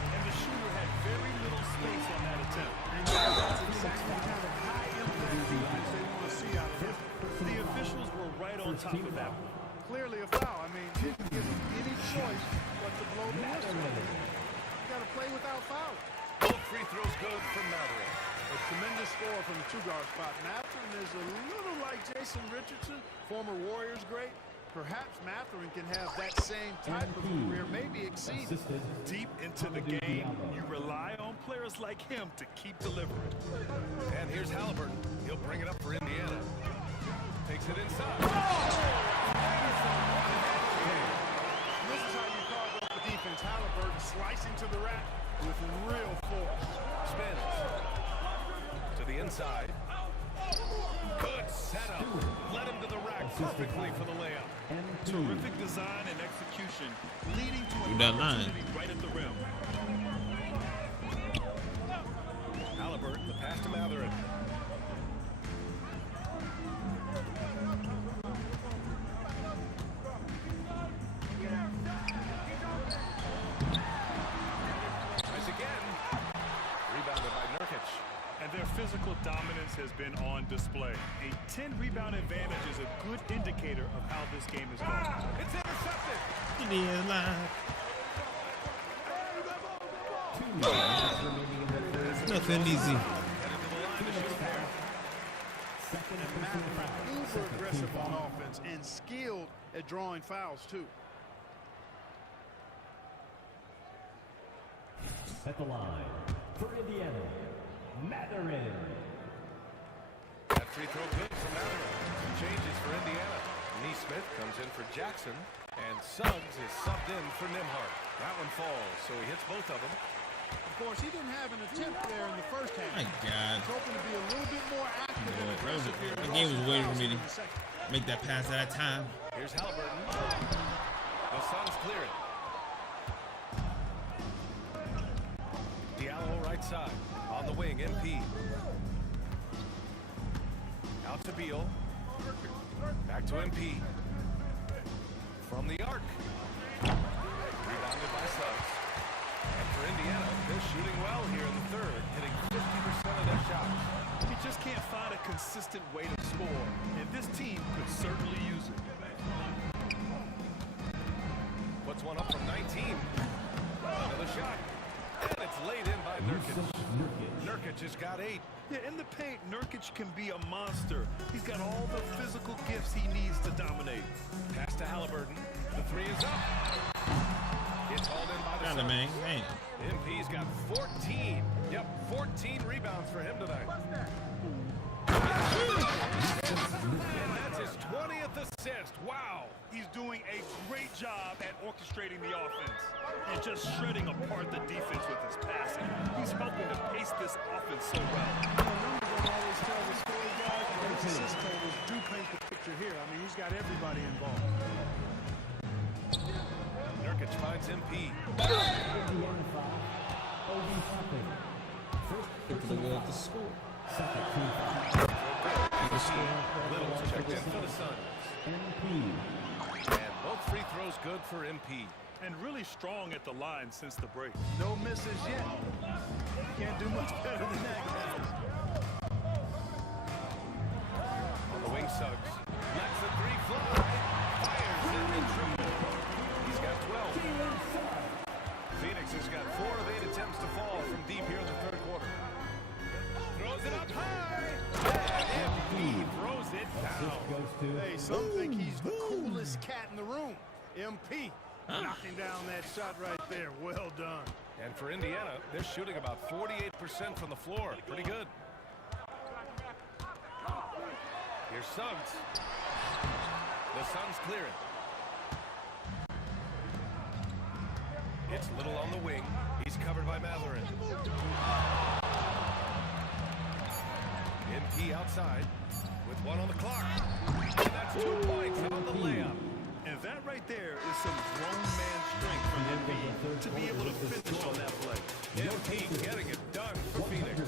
And the shooter had very little space on that attempt. And that's exactly the kind of high-impact defense they want to see out of him. The officials were right on top of that one. Clearly a foul. I mean, didn't give him any choice but to blow the whistle. You got to play without foul. Both free throws good for Matherin. A tremendous score from the two-guard spot. Matherin is a little like Jason Richardson, former Warriors great. Perhaps Matherin can have that same type of career, maybe exceed it. Deep into the game, you rely on players like him to keep delivering. And here's Halliburton. He'll bring it up for Indiana. Takes it inside. This is how you carve up the defense. Halliburton slicing to the rack with real force. Spins. To the inside. Good setup. Led him to the rack perfectly for the layup. Terrific design and execution, leading to Through an that line. opportunity right at the rim. Halliburton, the pass to Matherin. Tries again. Rebounded by Nurkic. And their physical dominance has been on display. A 10-rebound advantage is a good indicator of how this game is going. It's intercepted. Indiana live. Nothing easy. Uber aggressive on offense and skilled at drawing fouls too. At the line for Indiana, Matherin. That free throw good for Matherin. 2 changes for Indiana. Neesmith comes in for Jackson, and Suggs is subbed in for Nembhard. That one falls, so he hits both of them. Of course, he didn't have an attempt there in the first half. My God. He's hoping to be a little bit more active and Yeah, aggressive here. the game was waiting for me to make that pass at that time. Here's Halliburton. The Suns clear it. Diallo right side. On the wing, MP. Out to Beal. Back to MP. From the arc. Rebounded by Suggs. And for Indiana, they're shooting well here in the third, hitting 50% of their shots. He just can't find a consistent way to score, and this team could certainly use it. Puts one up from 19. Another shot. And it's laid in by Nurkic. Nurkic has got 8. Yeah, in the paint, Nurkic can be a monster. He's got all the physical gifts he needs to dominate. Pass to Halliburton. The 3 is up. It's hauled in by the Got it, Suns. man. Man. MP's got 14. Yep, 14 rebounds for him tonight. And that's his 20th assist. Wow. He's doing a great job at orchestrating the offense and just shredding apart the defense with his passing. He's helping to pace this offense so well. The numbers don't always tell the story, guys, but his assist totals do paint the picture here. I mean, he's got everybody involved. Nurkic finds MP. Indiana 5, OB something. First, Get to the wheel at the score. second, 2-5. Little checked in for the Suns. MP. And both free throws good for MP. and really strong at the line since the break. No misses yet. Can't do much better than that, guys. On the wing, Suggs lets the three fly. Fires it in triple. He's got 12. Phoenix has got 4 of 8 attempts to fall from deep here in the third quarter. Throws it up high. And he throws it down. Hey, some think he's the coolest cat in the room. MP knocking down that shot right there. Well done. And for Indiana, they're shooting about 48% from the floor. Pretty good. Here's Suggs. The Suns clear it. It's Little on the wing. He's covered by Mathurin. MP outside with 1 on the clock. And that's 2 points on the layup. And that right there is some grown man strength from MP to be able to finish on that play. MP getting it done for Phoenix.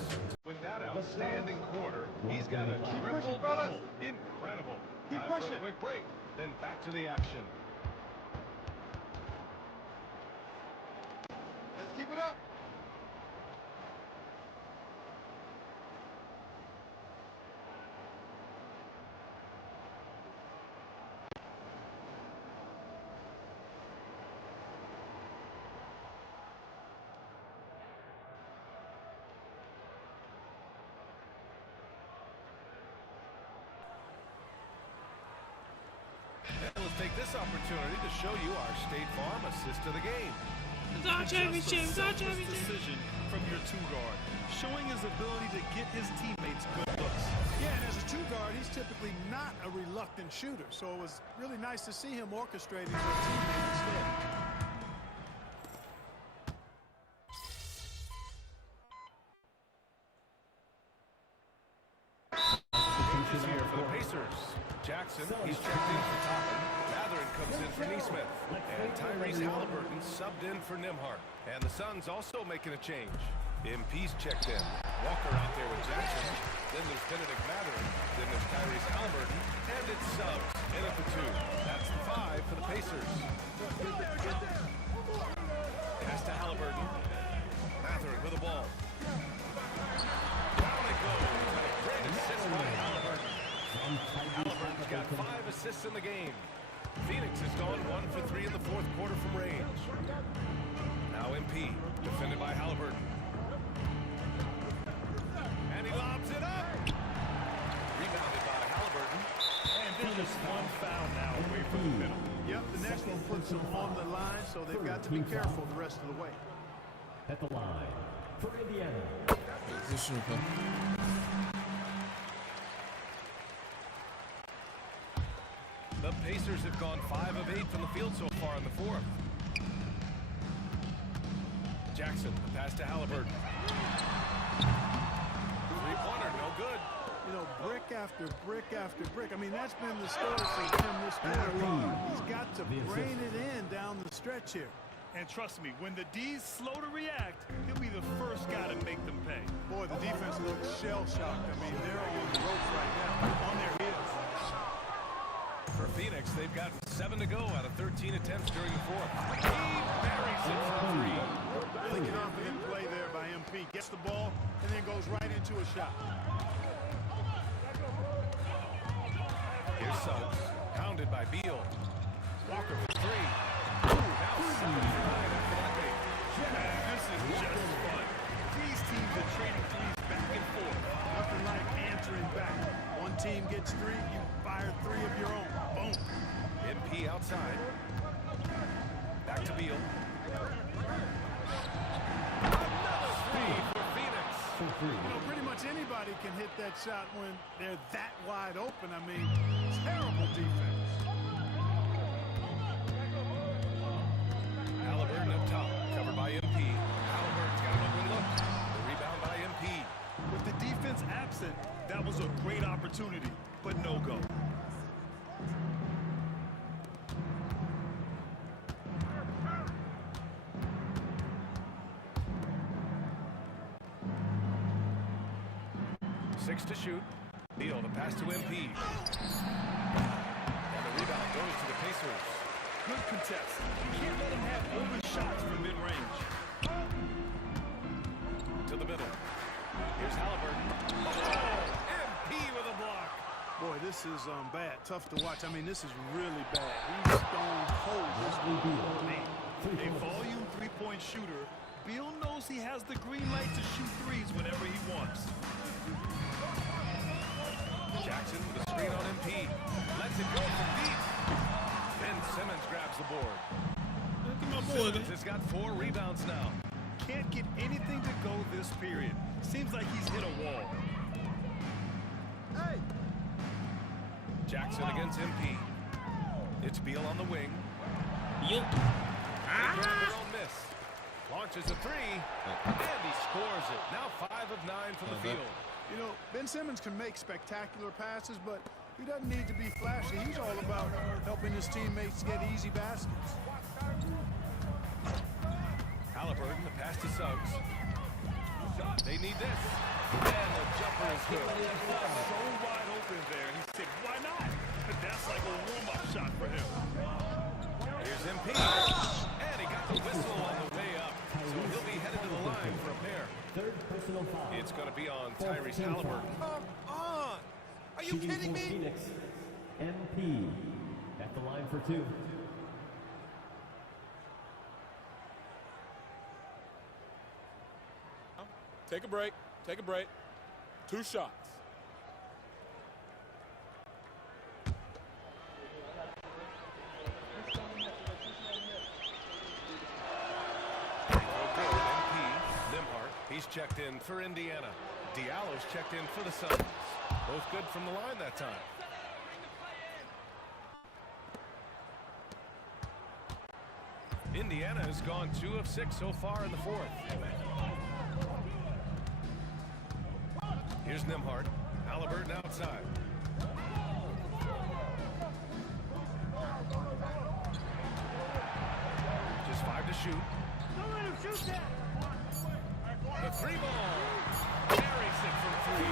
With that outstanding quarter, he's got a triple-double. Incredible. Keep pushing. Quick break, then back to the action. Let's keep it up. And let's take this opportunity to show you our State Farm assist of the game. It's our championship. It's our championship. Decision from your 2-guard, showing his ability to get his teammates good looks. Yeah, and as a 2-guard, he's typically not a reluctant shooter, so it was really nice to see him orchestrating for a teammate instead. Is here for the Pacers. Jackson, he's checked in for Toppin. Mathurin comes in for Nesmith. And Tyrese Halliburton subbed in for Nembhard. And the Suns also making a change. MP's checked in. Walker out there with Jackson. Then there's Benedict Mathurin. Then there's Tyrese Halliburton. And it's Suggs in at the 2. That's the 5 for the Pacers. Pass to Halliburton. Mathurin with the ball. Down it goes. And a great assist by Halliburton. Halliburton's got 5 assists in the game. Phoenix has gone 1 for 3 in the fourth quarter from range. Now MP, defended by Halliburton. And he lobs it up. Rebounded by Halliburton. And there's just 1 foul now away from the middle. Yep, the next one puts them on the line, so they've got to be careful the rest of the way. At the line for Indiana. Position play. The Pacers have gone 5 of 8 from the field so far in the fourth. Jackson, the pass to Halliburton. Three-pointer, no good. You know, brick after brick after brick. I mean, that's been the story for him this quarter. He's got to brain it in down the stretch here. And trust me, when the D's slow to react, he'll be the first guy to make them pay. Boy, the defense looks shell-shocked. I mean, they're on the ropes right now, on their heels. For Phoenix, they've got 7 to go out of 13 attempts during the fourth. He buries it for 3. Really confident play there by MP. Gets the ball and then goes right into a shot. Here's Suggs, pounded by Beal. Walker for 3. Now 7 for 9 after that make. This is just fun. These teams are trading threes back and forth. Nothing like answering back. One team gets 3, you fire 3 of your own. Boom. MP outside. Back to Beal. Another 3 for Phoenix. You know, pretty much anybody can hit that shot when they're that wide open. I mean, terrible defense. Halliburton up top, covered by MP. Halliburton's got an open look. The rebound by MP. With the defense absent, that was a great opportunity, but no go. Six to shoot. Beal to pass to MP. And the rebound goes to the Pacers. Good contest. You can't let him have open shots from mid-range. To the middle. Here's Halliburton. Oh, MP with a block. Boy, this is bad. Tough to watch. I mean, this is really bad. He's stone cold. Man, a volume three-point shooter. Beal knows he has the green light to shoot threes whenever he wants. Jackson with a screen on MP. Lets it go from deep. Ben Simmons grabs the board. Look at my boy. Simmons has got 4 rebounds now. Can't get anything to go this period. Seems like he's hit a wall. Hey! Jackson against MP. It's Beal on the wing. Yup. They grab their own miss. Launches a 3. And he scores it. Now 5 of 9 from the field. You know, Ben Simmons can make spectacular passes, but he doesn't need to be flashy. He's all about helping his teammates get easy baskets. Halliburton, the pass to Suggs. They need this. And the jumper is good. So wide open there. He said, why not? That's like a warm-up shot for him. Here's MP. And he got the whistle on the way up. So he'll be headed to the line for a pair. Third personal foul. It's going to be on Tyrese Halliburton. Come on! Are you Shooting kidding for me? Phoenix, MP at the line for 2. Take a break. Take a break. 2 shots. He's checked in for Indiana. Diallo's checked in for the Suns. Both good from the line that time. Indiana has gone 2 of 6 so far in the 4th. Here's Nembhard. Halliburton outside. Just 5 to shoot. Don't let him shoot that. The 3 ball. Carries it from 3.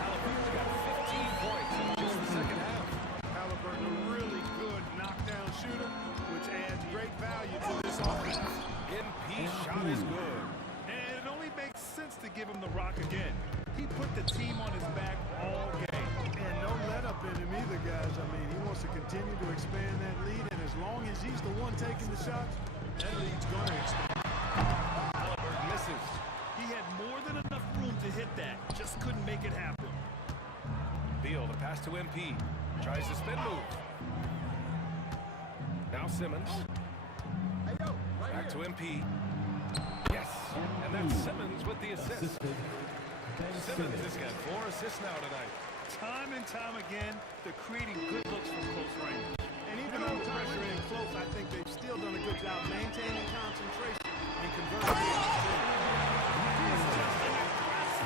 Halliburton's got 15 points in just the second half. Halliburton, a really good knockdown shooter, which adds great value to this offense. MP shot is good. And it only makes sense to give him the rock again. He put the team on his back all game. And no let up in him either, guys. I mean, he wants to continue to expand that lead, and as long as he's the one taking the shots, that lead's going to expand. Halliburton misses. He had more than enough room to hit that. Just couldn't make it happen. Beal, the pass to MP. Tries the spin move. Now Simmons. Back to MP. Yes. And that's Simmons with the assist. Simmons has got 4 assists now tonight. Time and time again, they're creating good looks from close range. And even though the pressure in close, I think they've still done a good job maintaining concentration and converting the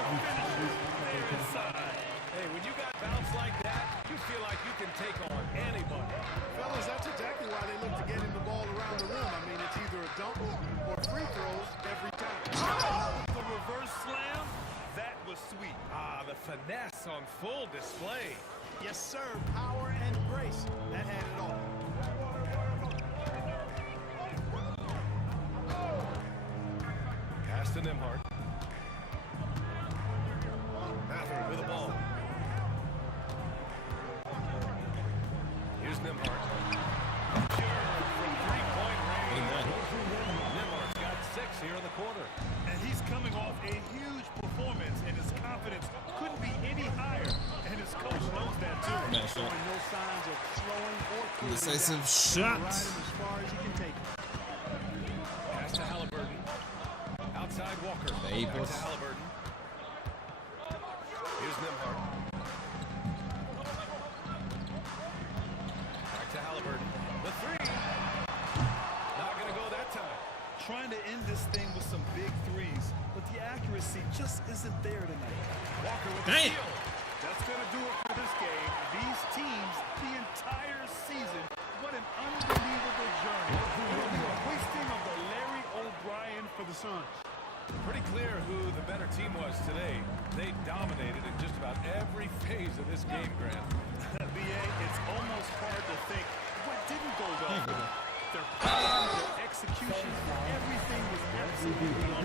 They're inside. Hey, when you got bounce like that, you feel like you can take on anybody. Fellas, that's exactly why they look to get him the ball around the rim. I mean, it's either a dunk or free throws every time. The reverse slam, that was sweet. Ah, the finesse on full display. Yes, sir. Power and grace. That had it all. Pass to Nembhard. Mather with the ball. Here's Nembhard. Pure from 3-point range. Nembhard's got 6 here in the quarter. And he's coming off a huge performance, and his confidence couldn't be any higher. And his coach knows that too. Nice shot. Showing no signs of slowing or cooling Decisive down. shot. Ride him as far as he can take him. Pass to Halliburton. Outside Walker. Hey, Back boss. to Halliburton. Here's Nembhard. Back to Halliburton. The 3. Not going to go that time. Trying to end this thing with some big threes, but the accuracy just isn't there tonight. Walker with Dang. the steal. That's going to do it for this game. These teams, the entire season, what an unbelievable journey. It will be a hoisting of the Larry O'Brien for the Suns. Pretty clear who the better team was today. They dominated in just about every phase of this game, Grant. BA, it's almost hard to think what didn't go well for them. Their plan, their execution.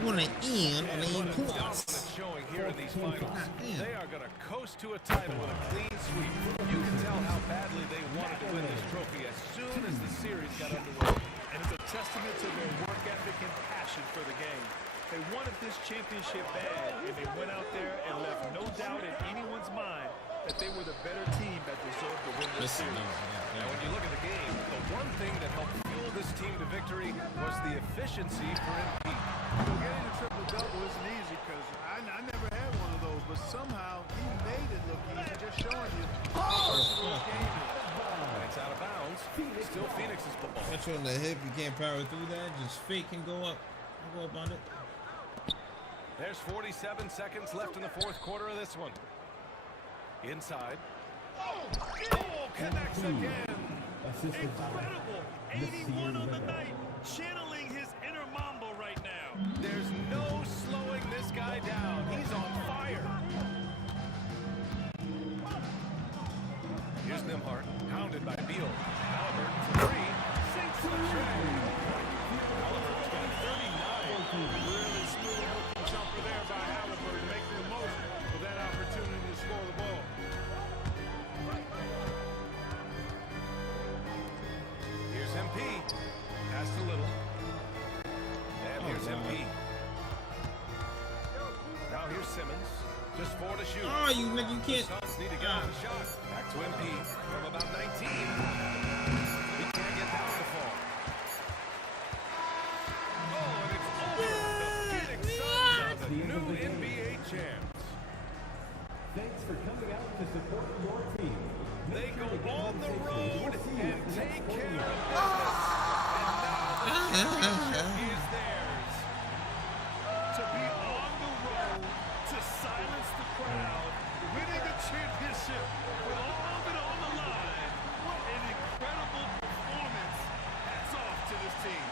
want to end on the importance. Showing here in these finals. They are going to coast to a title with a clean sweep. You can tell how badly they wanted to win this trophy as soon as the series got underway. And it's a testament to their work ethic and passion for the game. They wanted this championship bad, and they went out there and left no doubt in anyone's mind that they were the better team that deserved to win this series. Now, when you look at the game, the one thing that helped fuel this team to victory was the efficiency for MP. Getting a triple-double isn't easy because I never had one of those, but somehow he made it look easy, just showing you how versatile this game is. And it's out of bounds. Still Phoenix's ball. Catch you on the hip, you can't power through that. Just fake and go up. Go up on it. There's 47 seconds left in the fourth quarter of this one. Inside. Oh, connects again. Incredible. 81 on the night, channeling his inner Mamba right now. There's no slowing this guy down. He's on fire. Here's Nembhard, pounded by Beal. Halliburton for three. Sinks the tray. Halliburton's got 39. Really smooth looking jumper there by Halliburton, making the most of that opportunity to score the ball. Here's MP. Passed a little. And here's MP. Now here's Simmons. Just 4 to shoot. Oh, you can't. The Suns need to get on the shot. Back to MP from about 19. He can't get down to fall. Oh, and it's over. The Phoenix Suns are the new NBA champs. Thanks for coming out to support your team. They go on the road and take care of business. And now the championship is theirs. To be on the road, to silence the crowd, winning a championship with all of it on the line. What an incredible performance. Hats off to this team.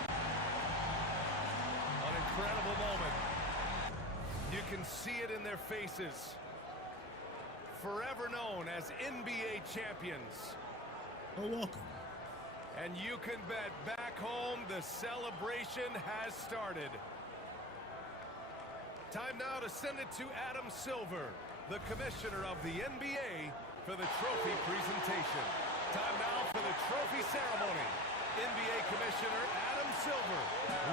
An incredible moment. You can see it in their faces. Forever known as NBA champions. Oh, welcome. And you can bet back home the celebration has started. Time now to send it to Adam Silver, the commissioner of the NBA, for the trophy presentation. Time now for the trophy ceremony. NBA Commissioner Adam Silver,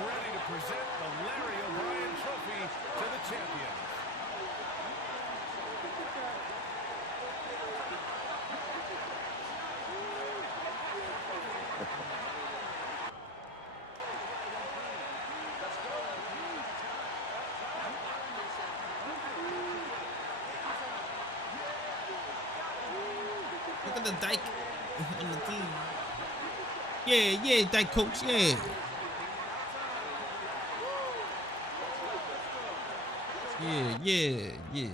ready to present the Larry O'Brien Trophy to the champions. Look at the Dyke on the team. Yeah, Dyke coach, yeah. Yeah.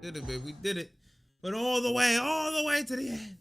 Did it, baby. We did it. But all the way to the end.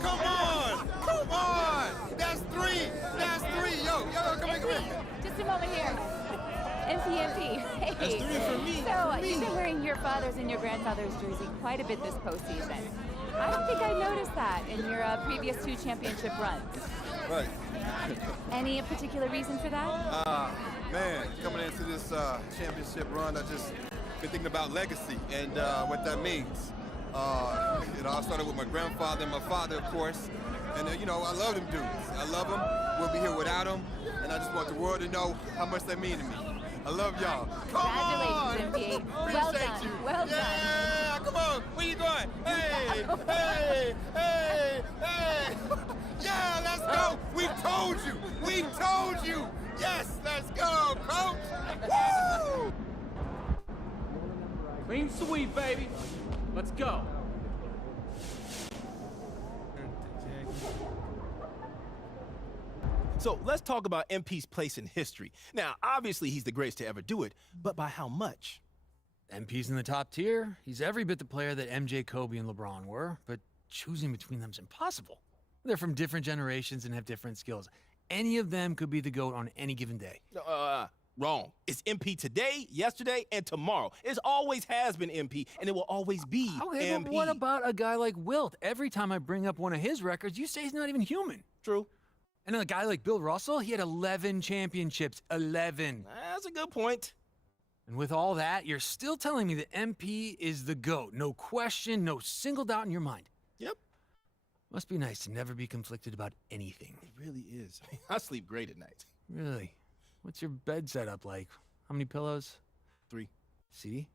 Come on! That's three! Yo, come here. Just a moment here. MP. Hey. That's three for me. So, you've been wearing your father's and your grandfather's jersey quite a bit this postseason. I don't think I noticed that in your previous 2 championship runs. Right. Any particular reason for that? Man, coming into this championship run, I just been thinking about legacy and what that means. It all started with my grandfather and my father, of course. And, I love them dudes. I love them. We'll be here without them. And I just want the world to know how much they mean to me. I love y'all. Come on! Congratulations, NBA. Well Appreciate done. you. Well done. Yeah, come on. Where you going? Hey, hey, hey, hey. Yeah, let's go. We told you. We told you. Yes, let's go, coach. Woo! Clean sweep, baby. Let's go. So let's talk about MP's place in history. Now, obviously, he's the greatest to ever do it, but by how much? MP's in the top tier. He's every bit the player that MJ, Kobe, and LeBron were, but choosing between them's impossible. They're from different generations and have different skills. Any of them could be the GOAT on any given day. Wrong. It's MP today, yesterday, and tomorrow. It always has been MP, and it will always be Okay, MP. but what about a guy like Wilt? Every time I bring up one of his records, you say he's not even human. True. And a guy like Bill Russell, he had 11 championships. 11. That's a good point. And with all that, you're still telling me that MP is the GOAT. No question, no single doubt in your mind. Yep. Must be nice to never be conflicted about anything. It really is. I sleep great at night. Really? What's your bed setup like? How many pillows? 3. See?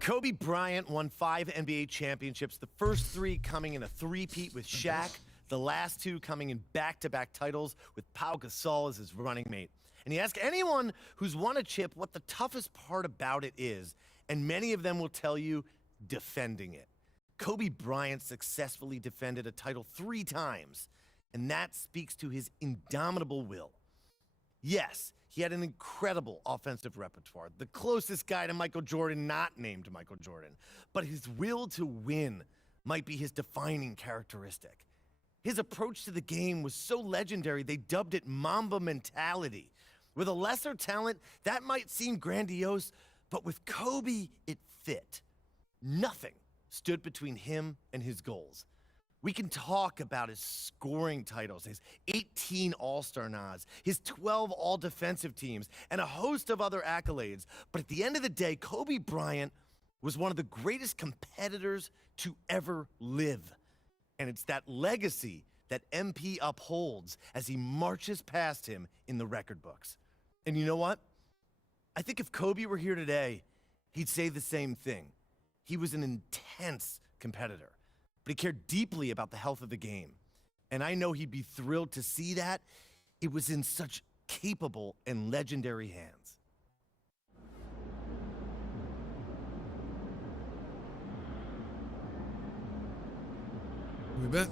Kobe Bryant won 5 NBA championships, the first 3 coming in a three-peat with Shaq, the last 2 coming in back-to-back titles with Pau Gasol as his running mate. And you ask anyone who's won a chip what the toughest part about it is, and many of them will tell you defending it. Kobe Bryant successfully defended a title 3 times, and that speaks to his indomitable will. Yes, he had an incredible offensive repertoire, the closest guy to Michael Jordan not named Michael Jordan, but his will to win might be his defining characteristic. His approach to the game was so legendary they dubbed it Mamba mentality. With a lesser talent, that might seem grandiose, but with Kobe, it fit. Nothing stood between him and his goals. We can talk about his scoring titles, his 18 All-Star nods, his 12 All-Defensive teams, and a host of other accolades. But at the end of the day, Kobe Bryant was one of the greatest competitors to ever live. And it's that legacy that MP upholds as he marches past him in the record books. And you know what? I think if Kobe were here today, he'd say the same thing. He was an intense competitor, but he cared deeply about the health of the game. And I know he'd be thrilled to see that it was in such capable and legendary hands. We bet.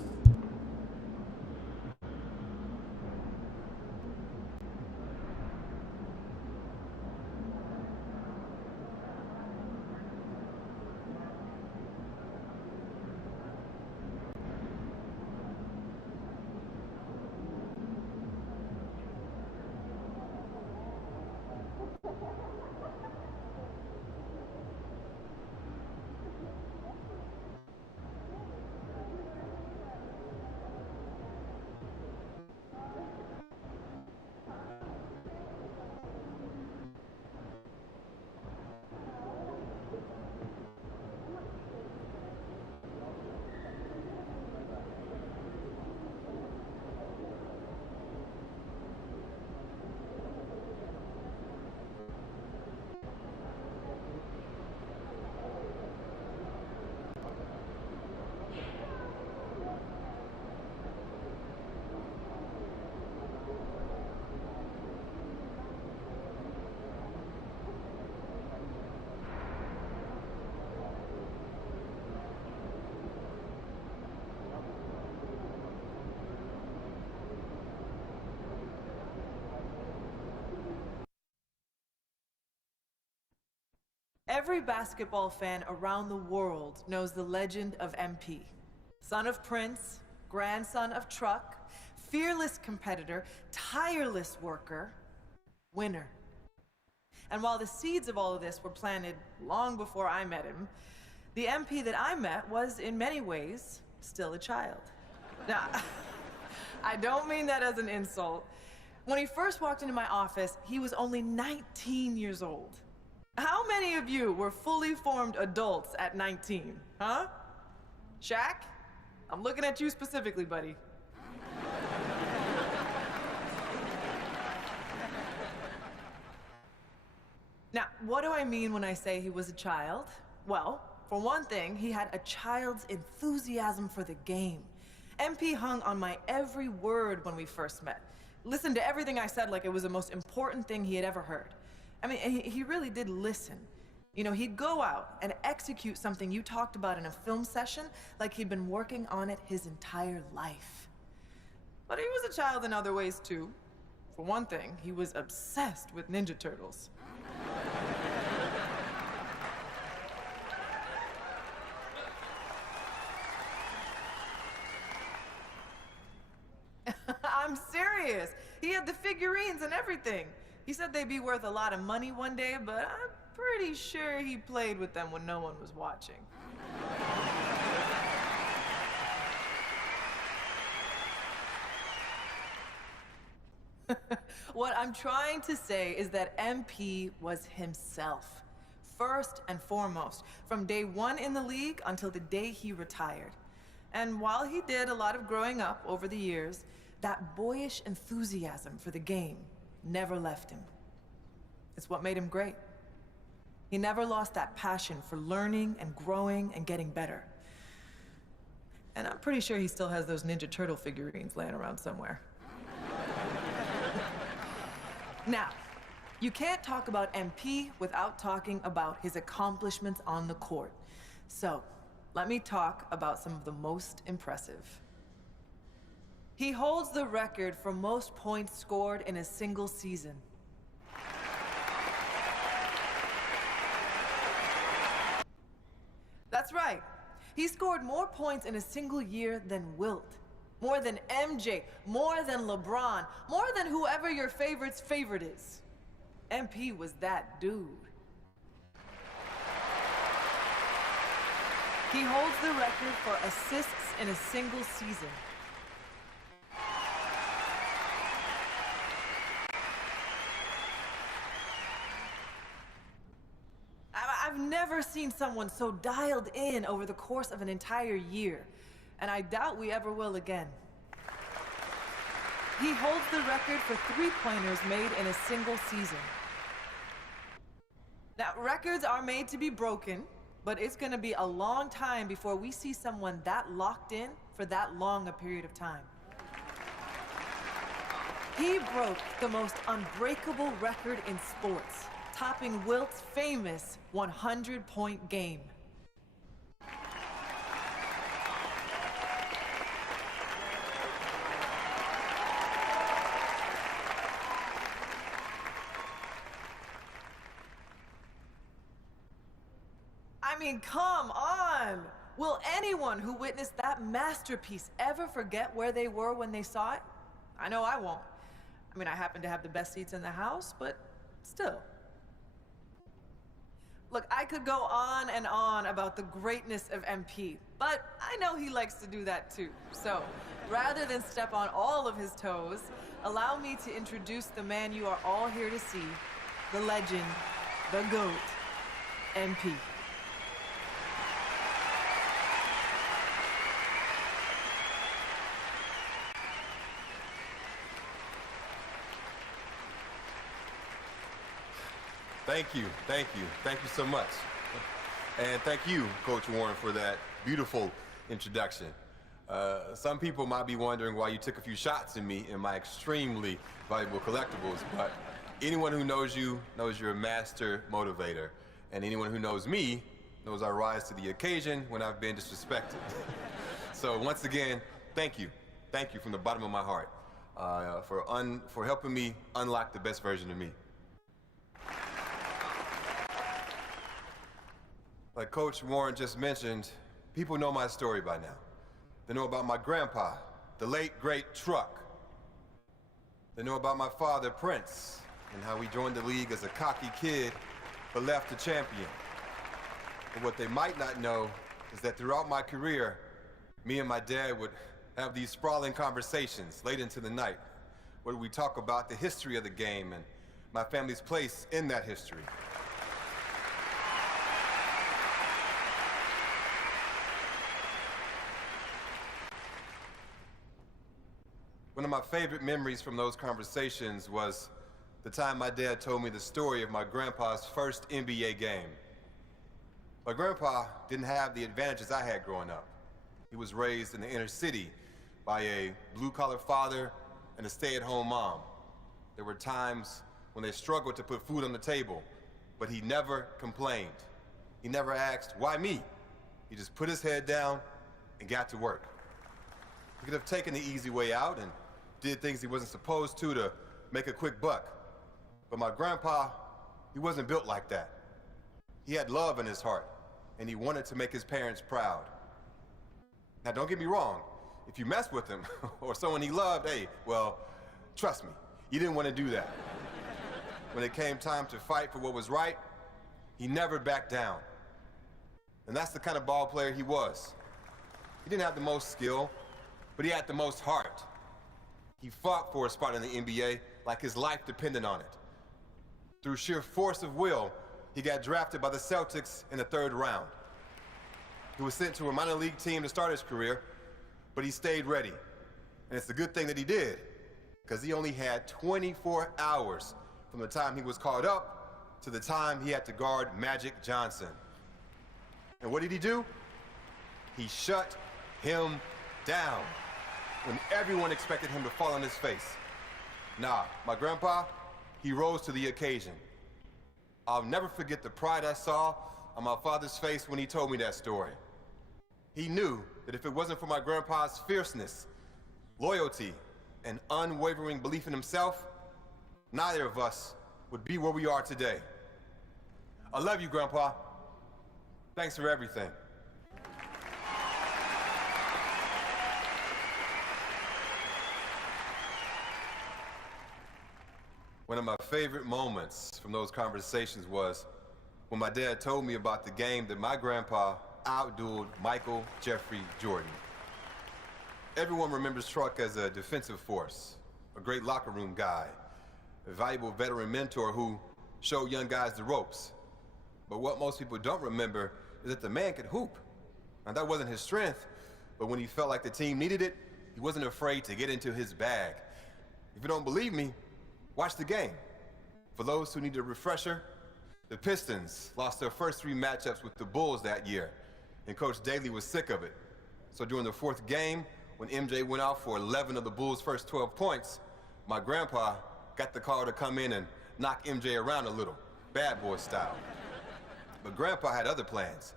Every basketball fan around the world knows the legend of MP. Son of Prince, grandson of Truck, fearless competitor, tireless worker, winner. And while the seeds of all of this were planted long before I met him, the MP that I met was, in many ways, still a child. Now, I don't mean that as an insult. When he first walked into my office, he was only 19 years old. How many of you were fully formed adults at 19, huh? Shaq, I'm looking at you specifically, buddy. Now, what do I mean when I say he was a child? Well, for one thing, he had a child's enthusiasm for the game. MP hung on my every word when we first met. Listened to everything I said like it was the most important thing he had ever heard. I mean, he really did listen. You know, he'd go out and execute something you talked about in a film session like he'd been working on it his entire life. But he was a child in other ways, too. For one thing, he was obsessed with Ninja Turtles. I'm serious. He had the figurines and everything. He said they'd be worth a lot of money one day, but I'm pretty sure he played with them when no one was watching. What I'm trying to say is that MP was himself, first and foremost, from day one in the league until the day he retired. And while he did a lot of growing up over the years, that boyish enthusiasm for the game never left him. It's what made him great. He never lost that passion for learning and growing and getting better. And I'm pretty sure he still has those Ninja Turtle figurines laying around somewhere. Now, you can't talk about MP without talking about his accomplishments on the court. So, let me talk about some of the most impressive. He holds the record for most points scored in a single season. That's right. He scored more points in a single year than Wilt. More than MJ, more than LeBron, more than whoever your favorite's favorite is. MP was that dude. He holds the record for assists in a single season. I've never seen someone so dialed in over the course of an entire year, and I doubt we ever will again. He holds the record for three-pointers made in a single season. Now, records are made to be broken, but it's gonna be a long time before we see someone that locked in for that long a period of time. He broke the most unbreakable record in sports, topping Wilt's famous 100-point game. I mean, come on! Will anyone who witnessed that masterpiece ever forget where they were when they saw it? I know I won't. I mean, I happen to have the best seats in the house, but still. Look, I could go on and on about the greatness of MP, but I know he likes to do that too. So, rather than step on all of his toes, allow me to introduce the man you are all here to see, the legend, the GOAT, MP. Thank you, thank you, thank you so much. And thank you, Coach Warren, for that beautiful introduction. Some people might be wondering why you took a few shots at me in my extremely valuable collectibles, but anyone who knows you knows you're a master motivator. And anyone who knows me knows I rise to the occasion when I've been disrespected. So once again, thank you. Thank you from the bottom of my heart for helping me unlock the best version of me. Like Coach Warren just mentioned, people know my story by now. They know about my grandpa, the late, great Truck. They know about my father, Prince, and how he joined the league as a cocky kid, but left a champion. But what they might not know is that throughout my career, me and my dad would have these sprawling conversations late into the night, where we talk about the history of the game and my family's place in that history. One of my favorite memories from those conversations was the time my dad told me the story of my grandpa's first NBA game. My grandpa didn't have the advantages I had growing up. He was raised in the inner city by a blue-collar father and a stay-at-home mom. There were times when they struggled to put food on the table, but he never complained. He never asked, why me? He just put his head down and got to work. He could have taken the easy way out and did things he wasn't supposed to make a quick buck. But my grandpa, he wasn't built like that. He had love in his heart, and he wanted to make his parents proud. Now, don't get me wrong. If you mess with him or someone he loved, hey, well, trust me, you didn't want to do that. When it came time to fight for what was right, he never backed down. And that's the kind of ball player he was. He didn't have the most skill, but he had the most heart. He fought for a spot in the NBA like his life depended on it. Through sheer force of will, he got drafted by the Celtics in the 3rd round. He was sent to a minor league team to start his career, but he stayed ready. And it's a good thing that he did, because he only had 24 hours from the time he was called up to the time he had to guard Magic Johnson. And what did he do? He shut him down when everyone expected him to fall on his face. Nah, my grandpa, he rose to the occasion. I'll never forget the pride I saw on my father's face when he told me that story. He knew that if it wasn't for my grandpa's fierceness, loyalty, and unwavering belief in himself, neither of us would be where we are today. I love you, Grandpa. Thanks for everything. One of my favorite moments from those conversations was when my dad told me about the game that my grandpa outdueled Michael Jeffrey Jordan. Everyone remembers Truck as a defensive force, a great locker room guy, a valuable veteran mentor who showed young guys the ropes. But what most people don't remember is that the man could hoop. And that wasn't his strength, but when he felt like the team needed it, he wasn't afraid to get into his bag. If you don't believe me, watch the game. For those who need a refresher, the Pistons lost their first 3 matchups with the Bulls that year, and Coach Daly was sick of it. So during the 4th game, when MJ went out for 11 of the Bulls' first 12 points, my grandpa got the call to come in and knock MJ around a little, bad boy style. But Grandpa had other plans.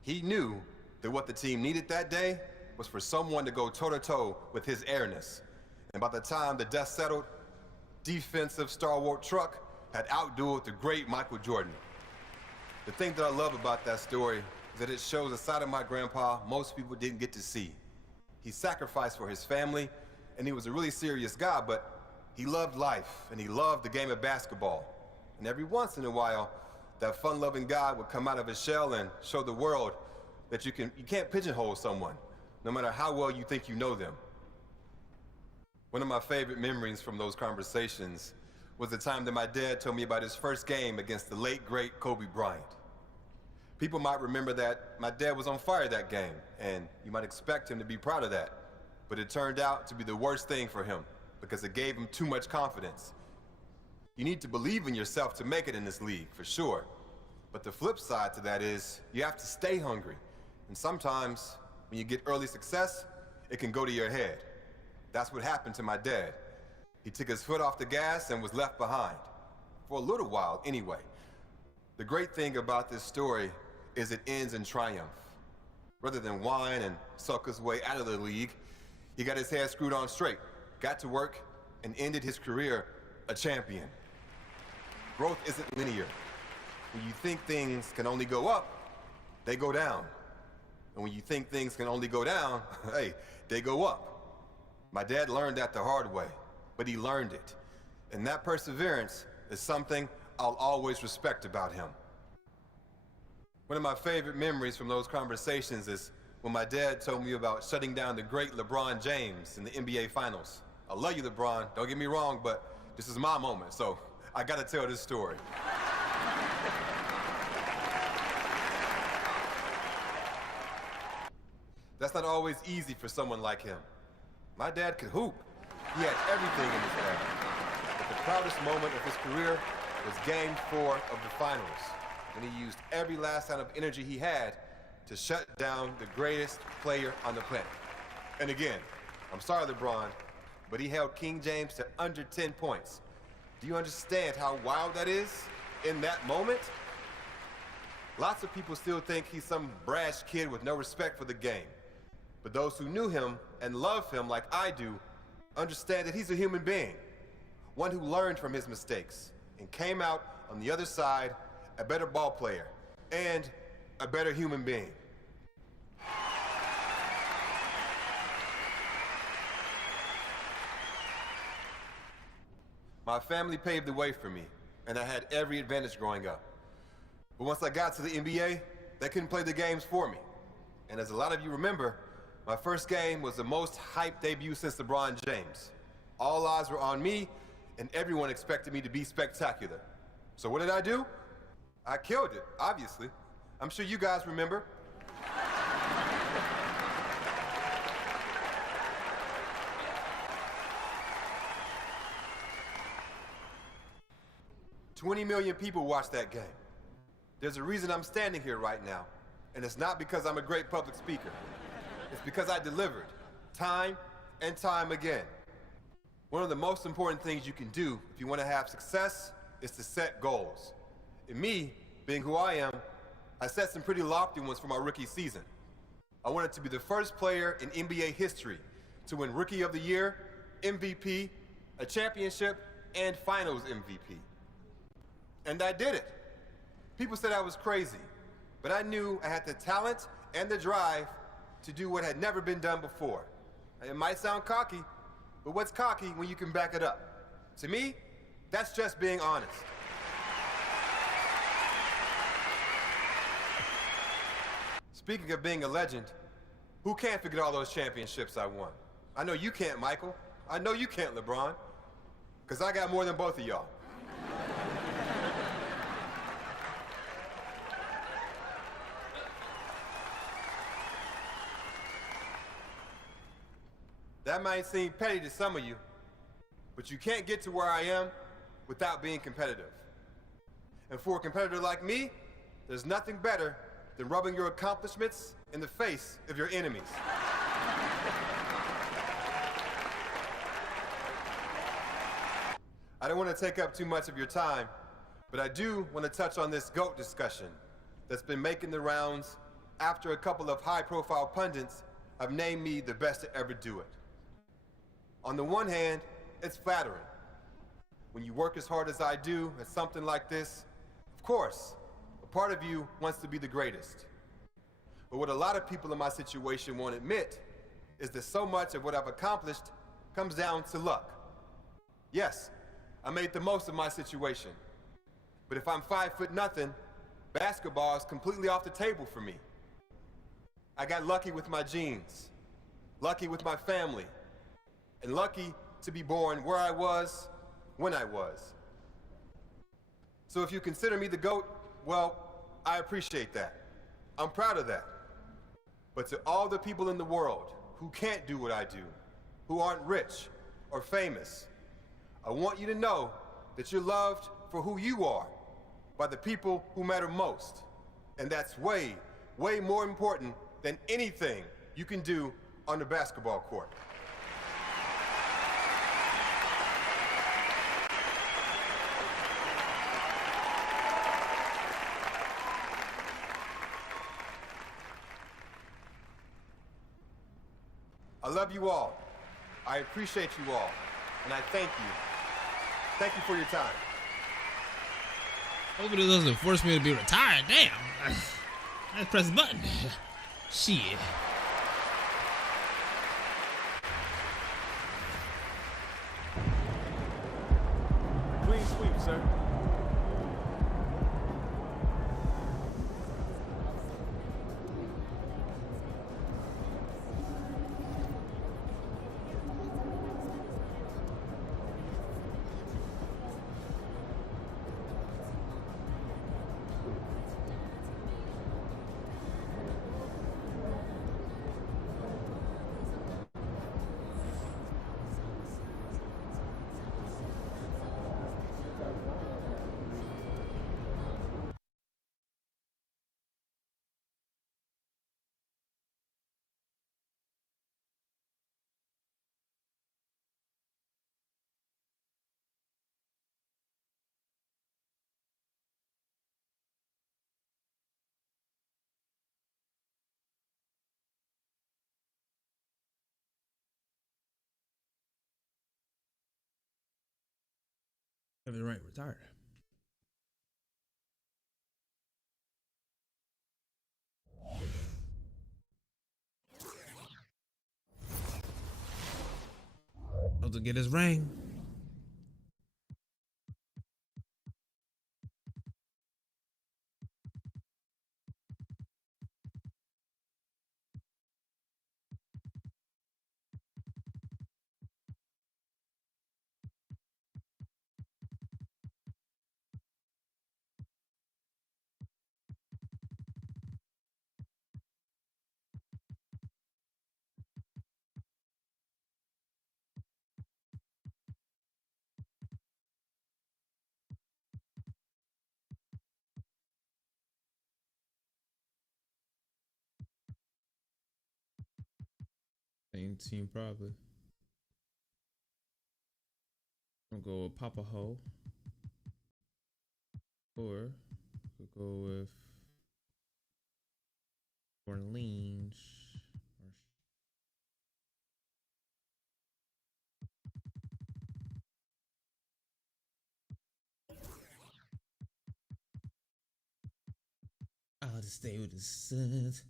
He knew that what the team needed that day was for someone to go toe-to-toe with his airness. And by the time the dust settled, defensive stalwart Truck had outdueled the great Michael Jordan. The thing that I love about that story is that it shows a side of my grandpa most people didn't get to see. He sacrificed for his family, and he was a really serious guy, but he loved life, and he loved the game of basketball. And every once in a while, that fun-loving guy would come out of his shell and show the world that you can't pigeonhole someone, no matter how well you think you know them. One of my favorite memories from those conversations was the time that my dad told me about his first game against the late, great Kobe Bryant. People might remember that my dad was on fire that game, and you might expect him to be proud of that. But it turned out to be the worst thing for him, because it gave him too much confidence. You need to believe in yourself to make it in this league, for sure. But the flip side to that is you have to stay hungry. And sometimes, when you get early success, it can go to your head. That's what happened to my dad. He took his foot off the gas and was left behind. For a little while, anyway. The great thing about this story is it ends in triumph. Rather than whine and sulk his way out of the league, he got his head screwed on straight, got to work, and ended his career a champion. Growth isn't linear. When you think things can only go up, they go down. And when you think things can only go down, hey, they go up. My dad learned that the hard way, but he learned it. And that perseverance is something I'll always respect about him. One of my favorite memories from those conversations is when my dad told me about shutting down the great LeBron James in the NBA Finals. I love you, LeBron, don't get me wrong, but this is my moment, so I gotta tell this story. That's not always easy for someone like him. My dad could hoop. He had everything in his bag. But the proudest moment of his career was Game 4 of the finals, when he used every last ounce of energy he had to shut down the greatest player on the planet. And again, I'm sorry, LeBron, but he held King James to under 10 points. Do you understand how wild that is in that moment? Lots of people still think he's some brash kid with no respect for the game. But those who knew him and love him like I do understand that he's a human being, one who learned from his mistakes and came out on the other side a better ball player and a better human being. My family paved the way for me, and I had every advantage growing up. But once I got to the NBA, they couldn't play the games for me. And as a lot of you remember, my first game was the most hyped debut since LeBron James. All eyes were on me, and everyone expected me to be spectacular. So what did I do? I killed it, obviously. I'm sure you guys remember. $20 million people watched that game. There's a reason I'm standing here right now, and it's not because I'm a great public speaker. It's because I delivered, time and time again. One of the most important things you can do if you want to have success is to set goals. And me, being who I am, I set some pretty lofty ones for my rookie season. I wanted to be the first player in NBA history to win Rookie of the Year, MVP, a championship, and Finals MVP. And I did it. People said I was crazy, but I knew I had the talent and the drive to do what had never been done before. It might sound cocky, but what's cocky when you can back it up? To me, that's just being honest. Speaking of being a legend, who can't forget all those championships I won? I know you can't, Michael. I know you can't, LeBron. Because I got more than both of y'all. That might seem petty to some of you, but you can't get to where I am without being competitive. And for a competitor like me, there's nothing better than rubbing your accomplishments in the face of your enemies. I don't want to take up too much of your time, but I do want to touch on this GOAT discussion that's been making the rounds after a couple of high-profile pundits have named me the best to ever do it. On the one hand, it's flattering. When you work as hard as I do at something like this, of course, a part of you wants to be the greatest. But what a lot of people in my situation won't admit is that so much of what I've accomplished comes down to luck. Yes, I made the most of my situation. But if I'm 5'0", basketball is completely off the table for me. I got lucky with my genes, lucky with my family, and lucky to be born where I was, when I was. So if you consider me the GOAT, well, I appreciate that. I'm proud of that. But to all the people in the world who can't do what I do, who aren't rich or famous, I want you to know that you're loved for who you are by the people who matter most. And that's way, way more important than anything you can do on the basketball court. I love you all. I appreciate you all. And I thank you. Thank you for your time. Hope it doesn't force me to be retired. Damn. Let's press the button. Shit. Clean sweep, sir. Kevin Durant retired. About to get his ring. Same team probably. I'll go with Papa Ho. Or we'll go with Orleans. I'll just stay with the Suns.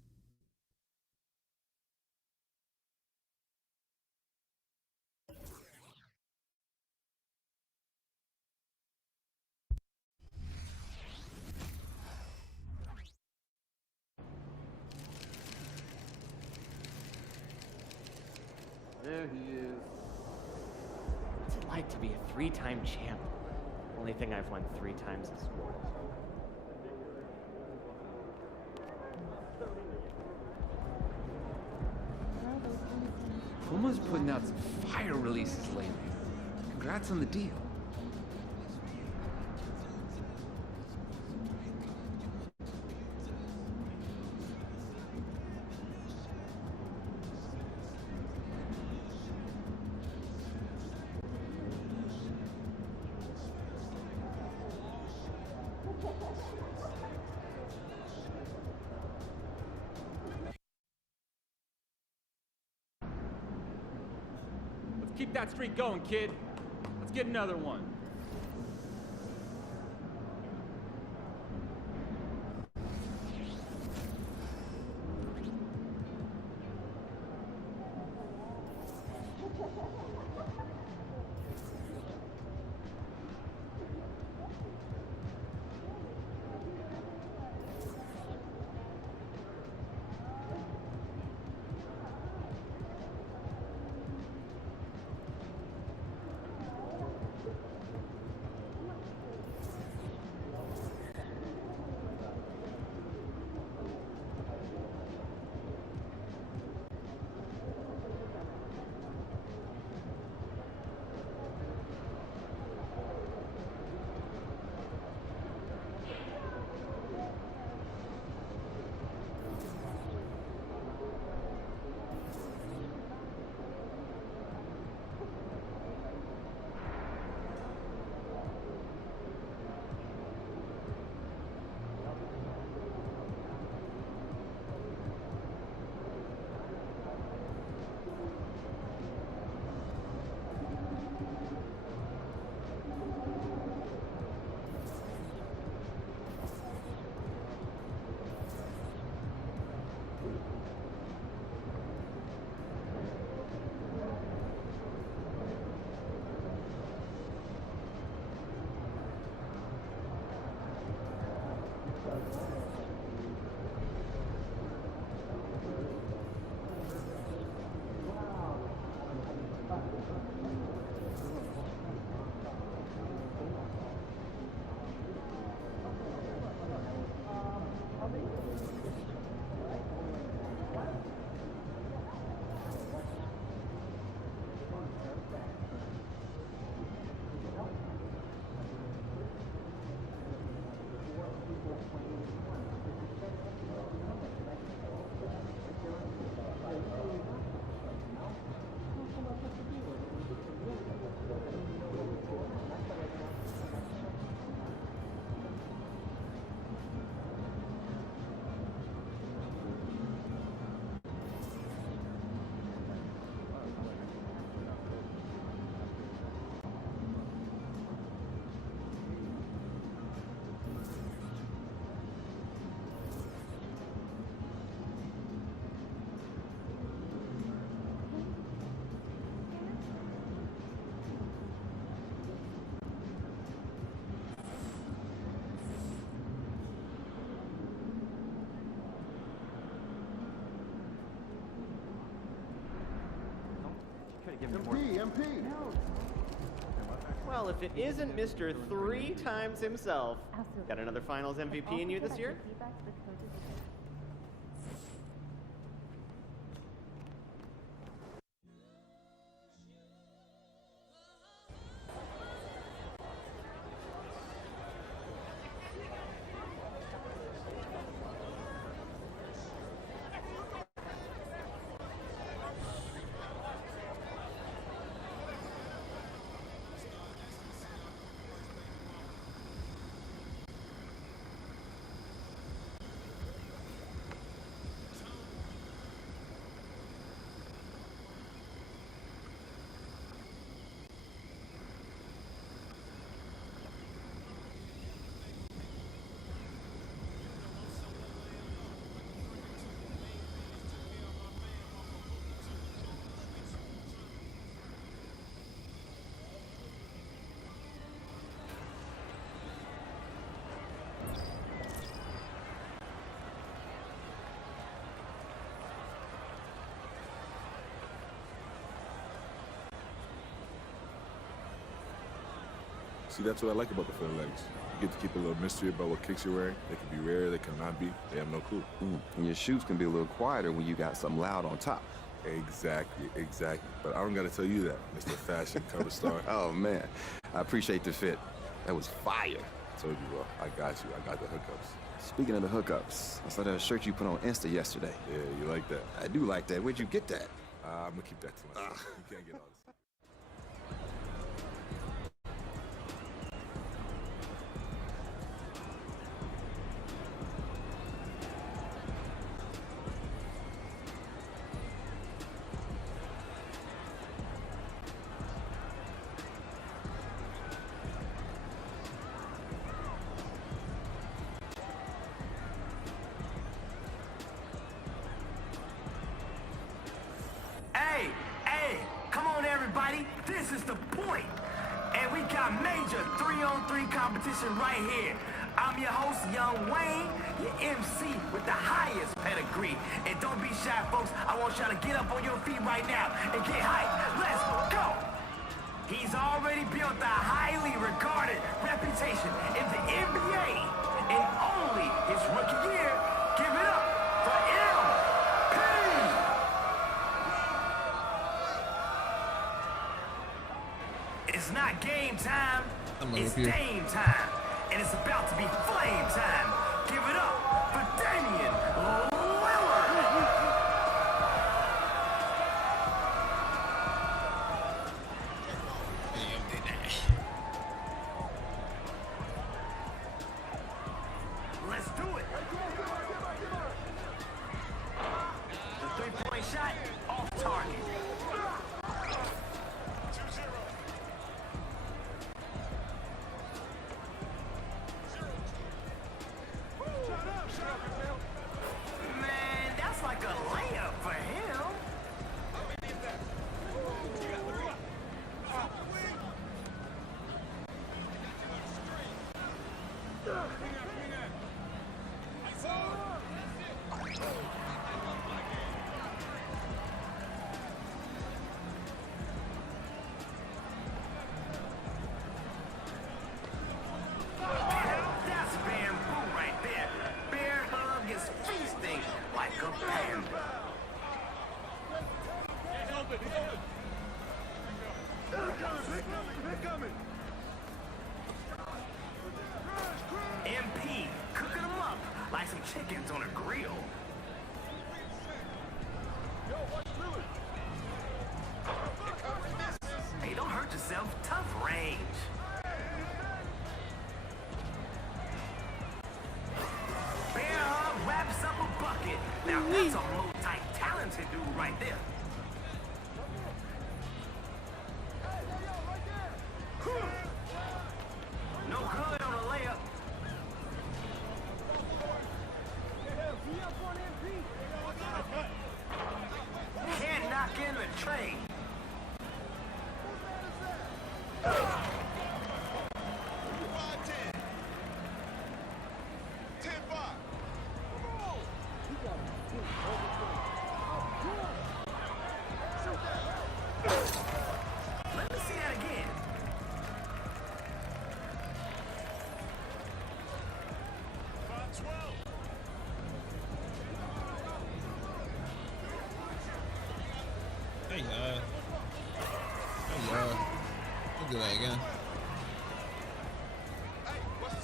There he is. What's it like to be a three-time champ? Only thing I've won 3 times is sport. Puma's putting out some fire releases lately. Congrats on the deal. Keep that streak going, kid. Let's get another one. give me more. MP. Well, if it isn't Mr. 3 times himself, got another Finals MVP in you this year? See, that's what I like about the Fiddle Legs. You get to keep a little mystery about what kicks you're wearing. They can be rare, they cannot be. They have no clue. And your shoes can be a little quieter when you got something loud on top. Exactly. But I don't got to tell you that, Mr. Fashion Cover Star. Oh, man. I appreciate the fit. That was fire. I told you, I got you. I got the hookups. Speaking of the hookups, I saw that shirt you put on Insta yesterday. Yeah, you like that? I do like that. Where'd you get that? I'm going to keep that to myself. You can't get all this. This is the point. And we got major 3-on-3 competition right here. I'm your host, Young Wayne, your MC with the highest pedigree. And don't be shy, folks. I want y'all to get up on your feet right now and get hyped. Let's go. He's already built a highly regarded reputation in the NBA. In only his rookie year, give it up for MP. It's not game time, it's Dame time. And it's about to be flame time. Give it up for Damian Lillard. Let's do it. The three-point shot, off target. Man, that's like a layup for him. That's bamboo right there. Bear Hug is feasting like a panda. MP cooking them up like some chickens on a grill. Hey, don't hurt yourself. Tough range. Bear Hug wraps up a bucket. Now that's a multi-talented dude right there. No good on a layup. Can't knock in the trade. Hey, Look at that again.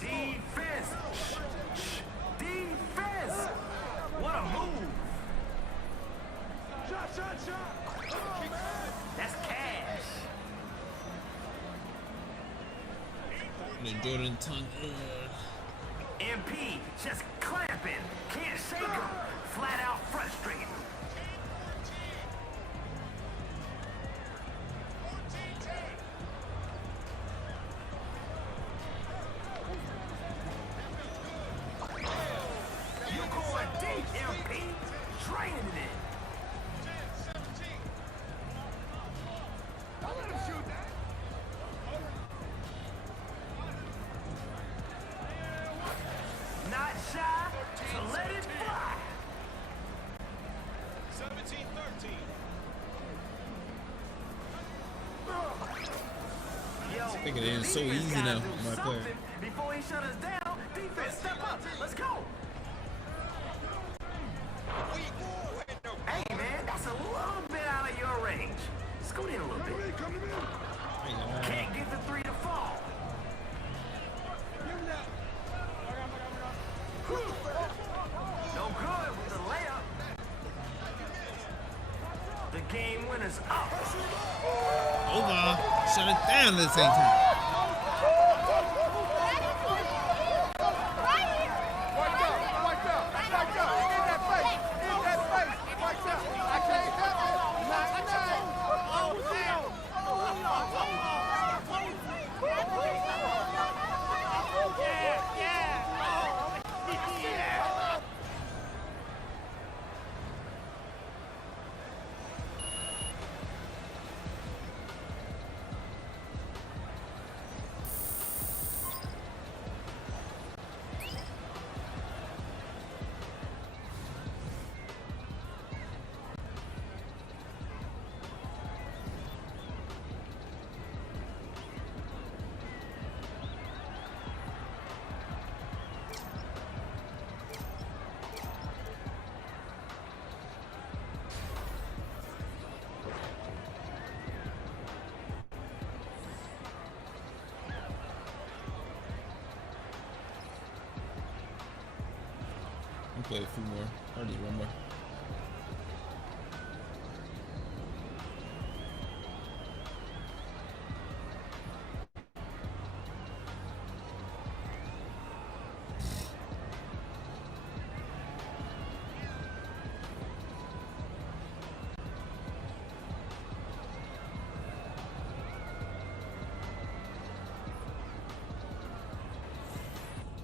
Defense! Defense! What a move! That's cash. And then Jordan tongue. MP just clamping. Can't shake him. Flat out frustrated. You going deep, MP. Draining it. Don't let him shoot that. Not shy to let it fly. 17-13. Thinking it is so easy now, my player. Before he shut us down, defense, step up. Let's go. Hey, man, that's a little bit out of your range. Scoot in a little bit. Can't get the three to fall. No good with the layup. The game winner's up. Over. Shut it down at the same time. Play a few more, or just one more.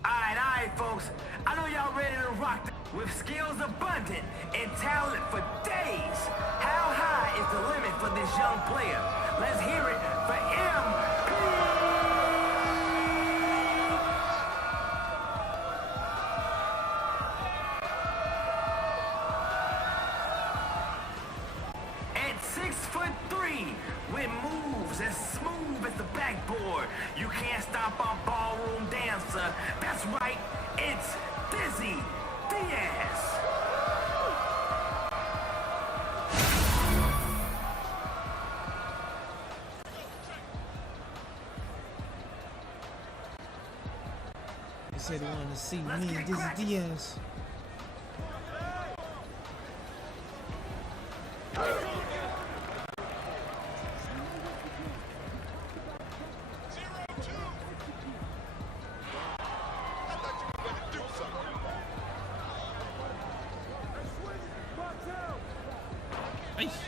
All right, folks. I know y'all ready to rock with skills abundant and talent for days. How high is the limit for this young player? Let's hear it for MP. At 6'3", with moves as smooth as the backboard, you can't stop our ballroom dancer. That's right, it's Dizzy Diaz. They said they wanted to see me and Dizzy Diaz.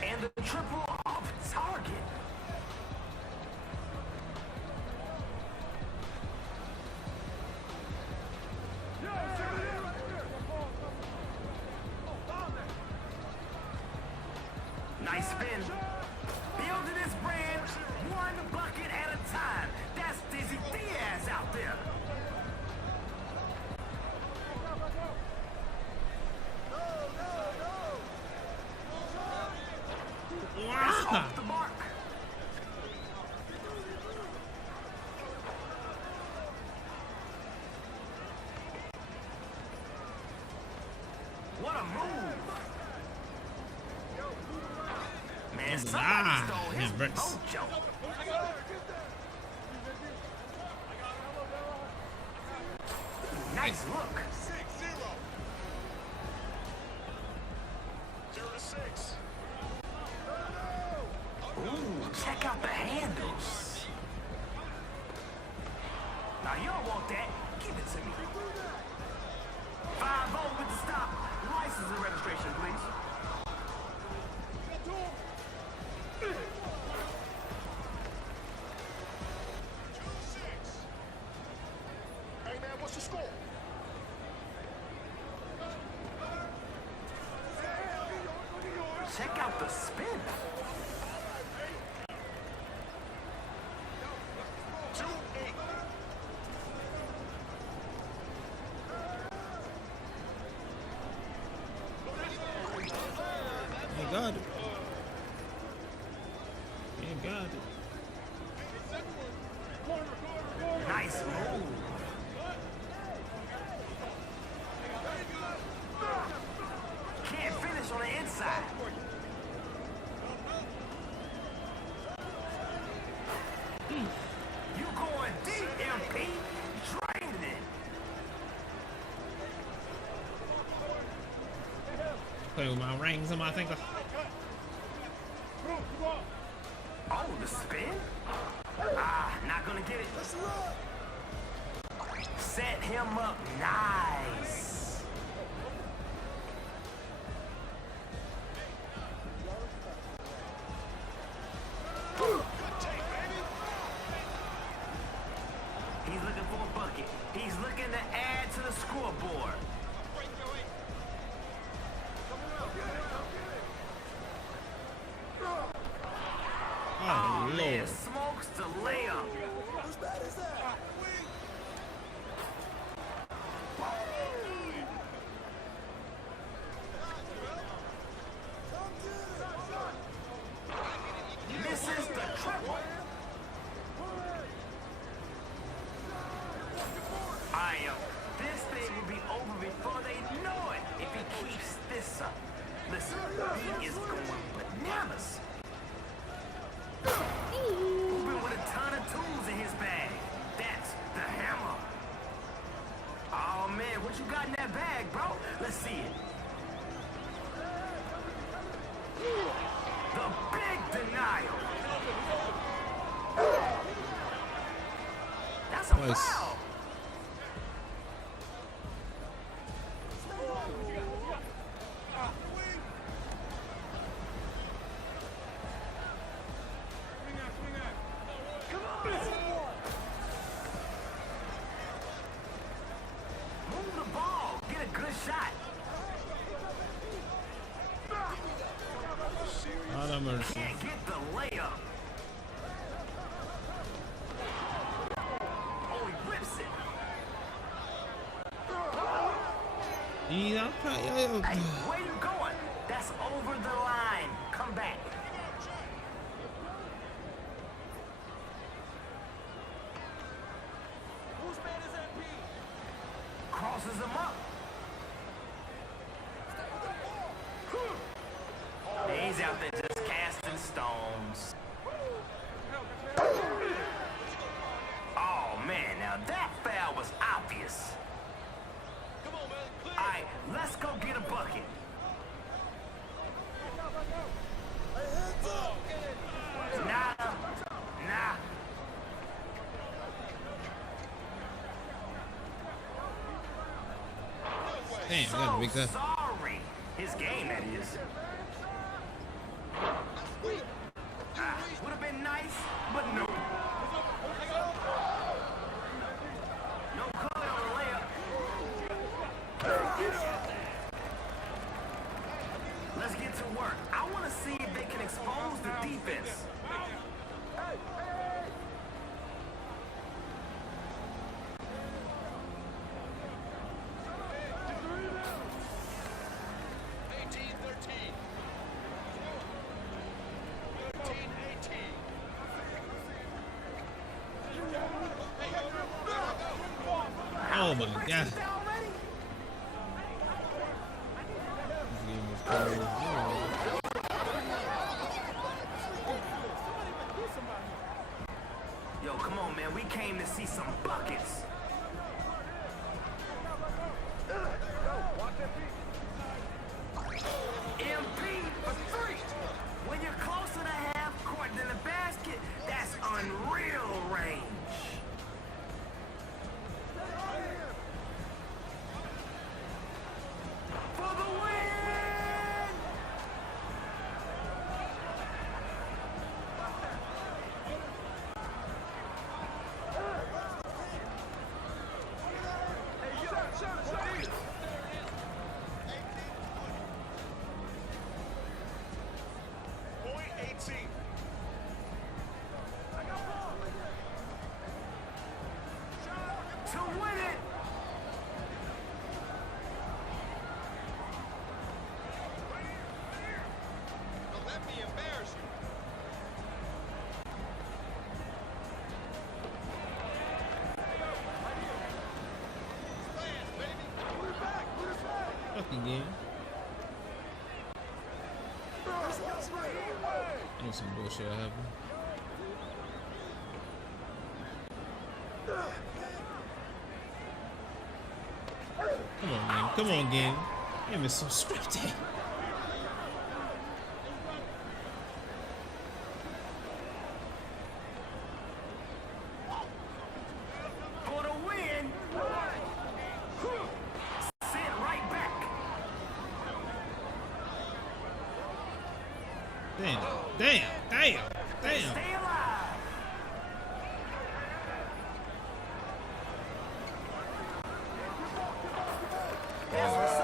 And the triple off target. Nice spin. Building this brand one bucket at a time. That's Dizzy Diaz out there. That's off the mark. What a move. Man, Man, Oh, somebody stole his man, Rex. mojo. Nice look. 0-6. Ooh, check out the handles. Now you don't want that. Give it to me. 5-0 with the stop. License and registration, please. Hey man, what's the score? Check out the spin. 2-8. Thank God. Thank God. Nice move. Can't finish on the inside. You going deep, MP. Drained it. Play with my rings on my finger. Oh, the spin? Ah, not gonna get it. Set him up nice. He's looking for a bucket. He's looking to add to the scoreboard. Oh, man, Lord. smokes the layup. Whose bad is that? Misses the triple. This thing will be over before they know it if he keeps this up. Listen, he is going bananas. Moving with a ton of tools in his bag. That's the hammer. Oh man, what you got in that bag, bro? Let's see it. The big denial. That's a Nice. foul. Move the ball. Get a good shot. Out of mercy. Can't get the layup. Oh, he rips it. Yeah, Hey, where you going? That's over the line. Come back. Whose man is MP? Crosses him up. He's out there just casting stones. Oh man, now that foul was obvious. Come on, man. Clear. All right, let's go get a bucket. Hey, hands up. Nah. Damn, I gotta make that. Sorry. His game, that is. Would have been nice, but no. No good on the layup. Let's get to work. I want to see if they can expose the defense. Oh my God. This game was crazy. to see some buckets. MP for 3. When you're closer to half court than the basket, that's unreal range. For the win! Point 18. To win it! Don't let me embarrass you. Fucking game. I know some bullshit happened. Come on, gang. Come on, gang. Damn, it's so scripted. For the win! Sit right back! Damn. Damn. Damn. Damn. Stay alive! That's what's up.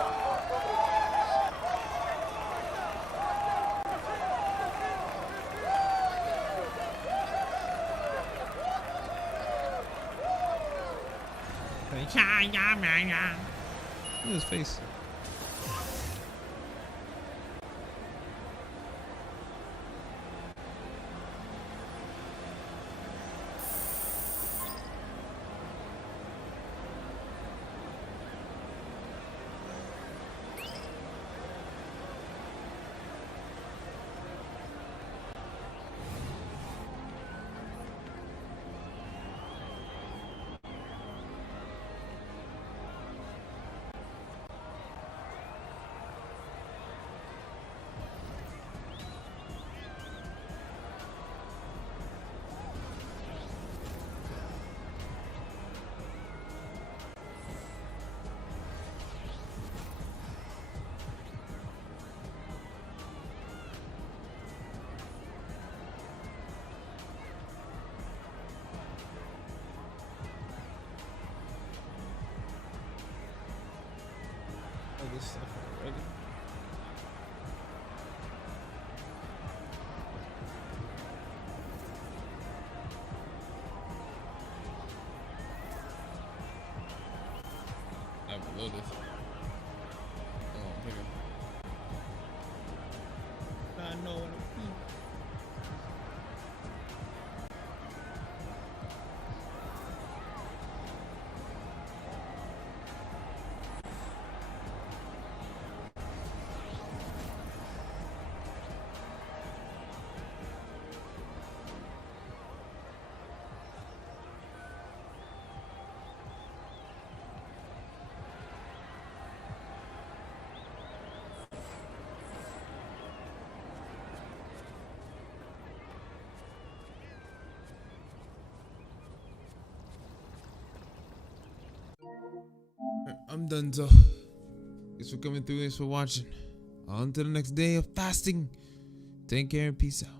Look at his face. All this stuff already. I've loaded. Oh, nigga. I know what I'm eating. I'm done, so thanks for coming through. Thanks for watching. On to the next day of fasting. Take care and peace out.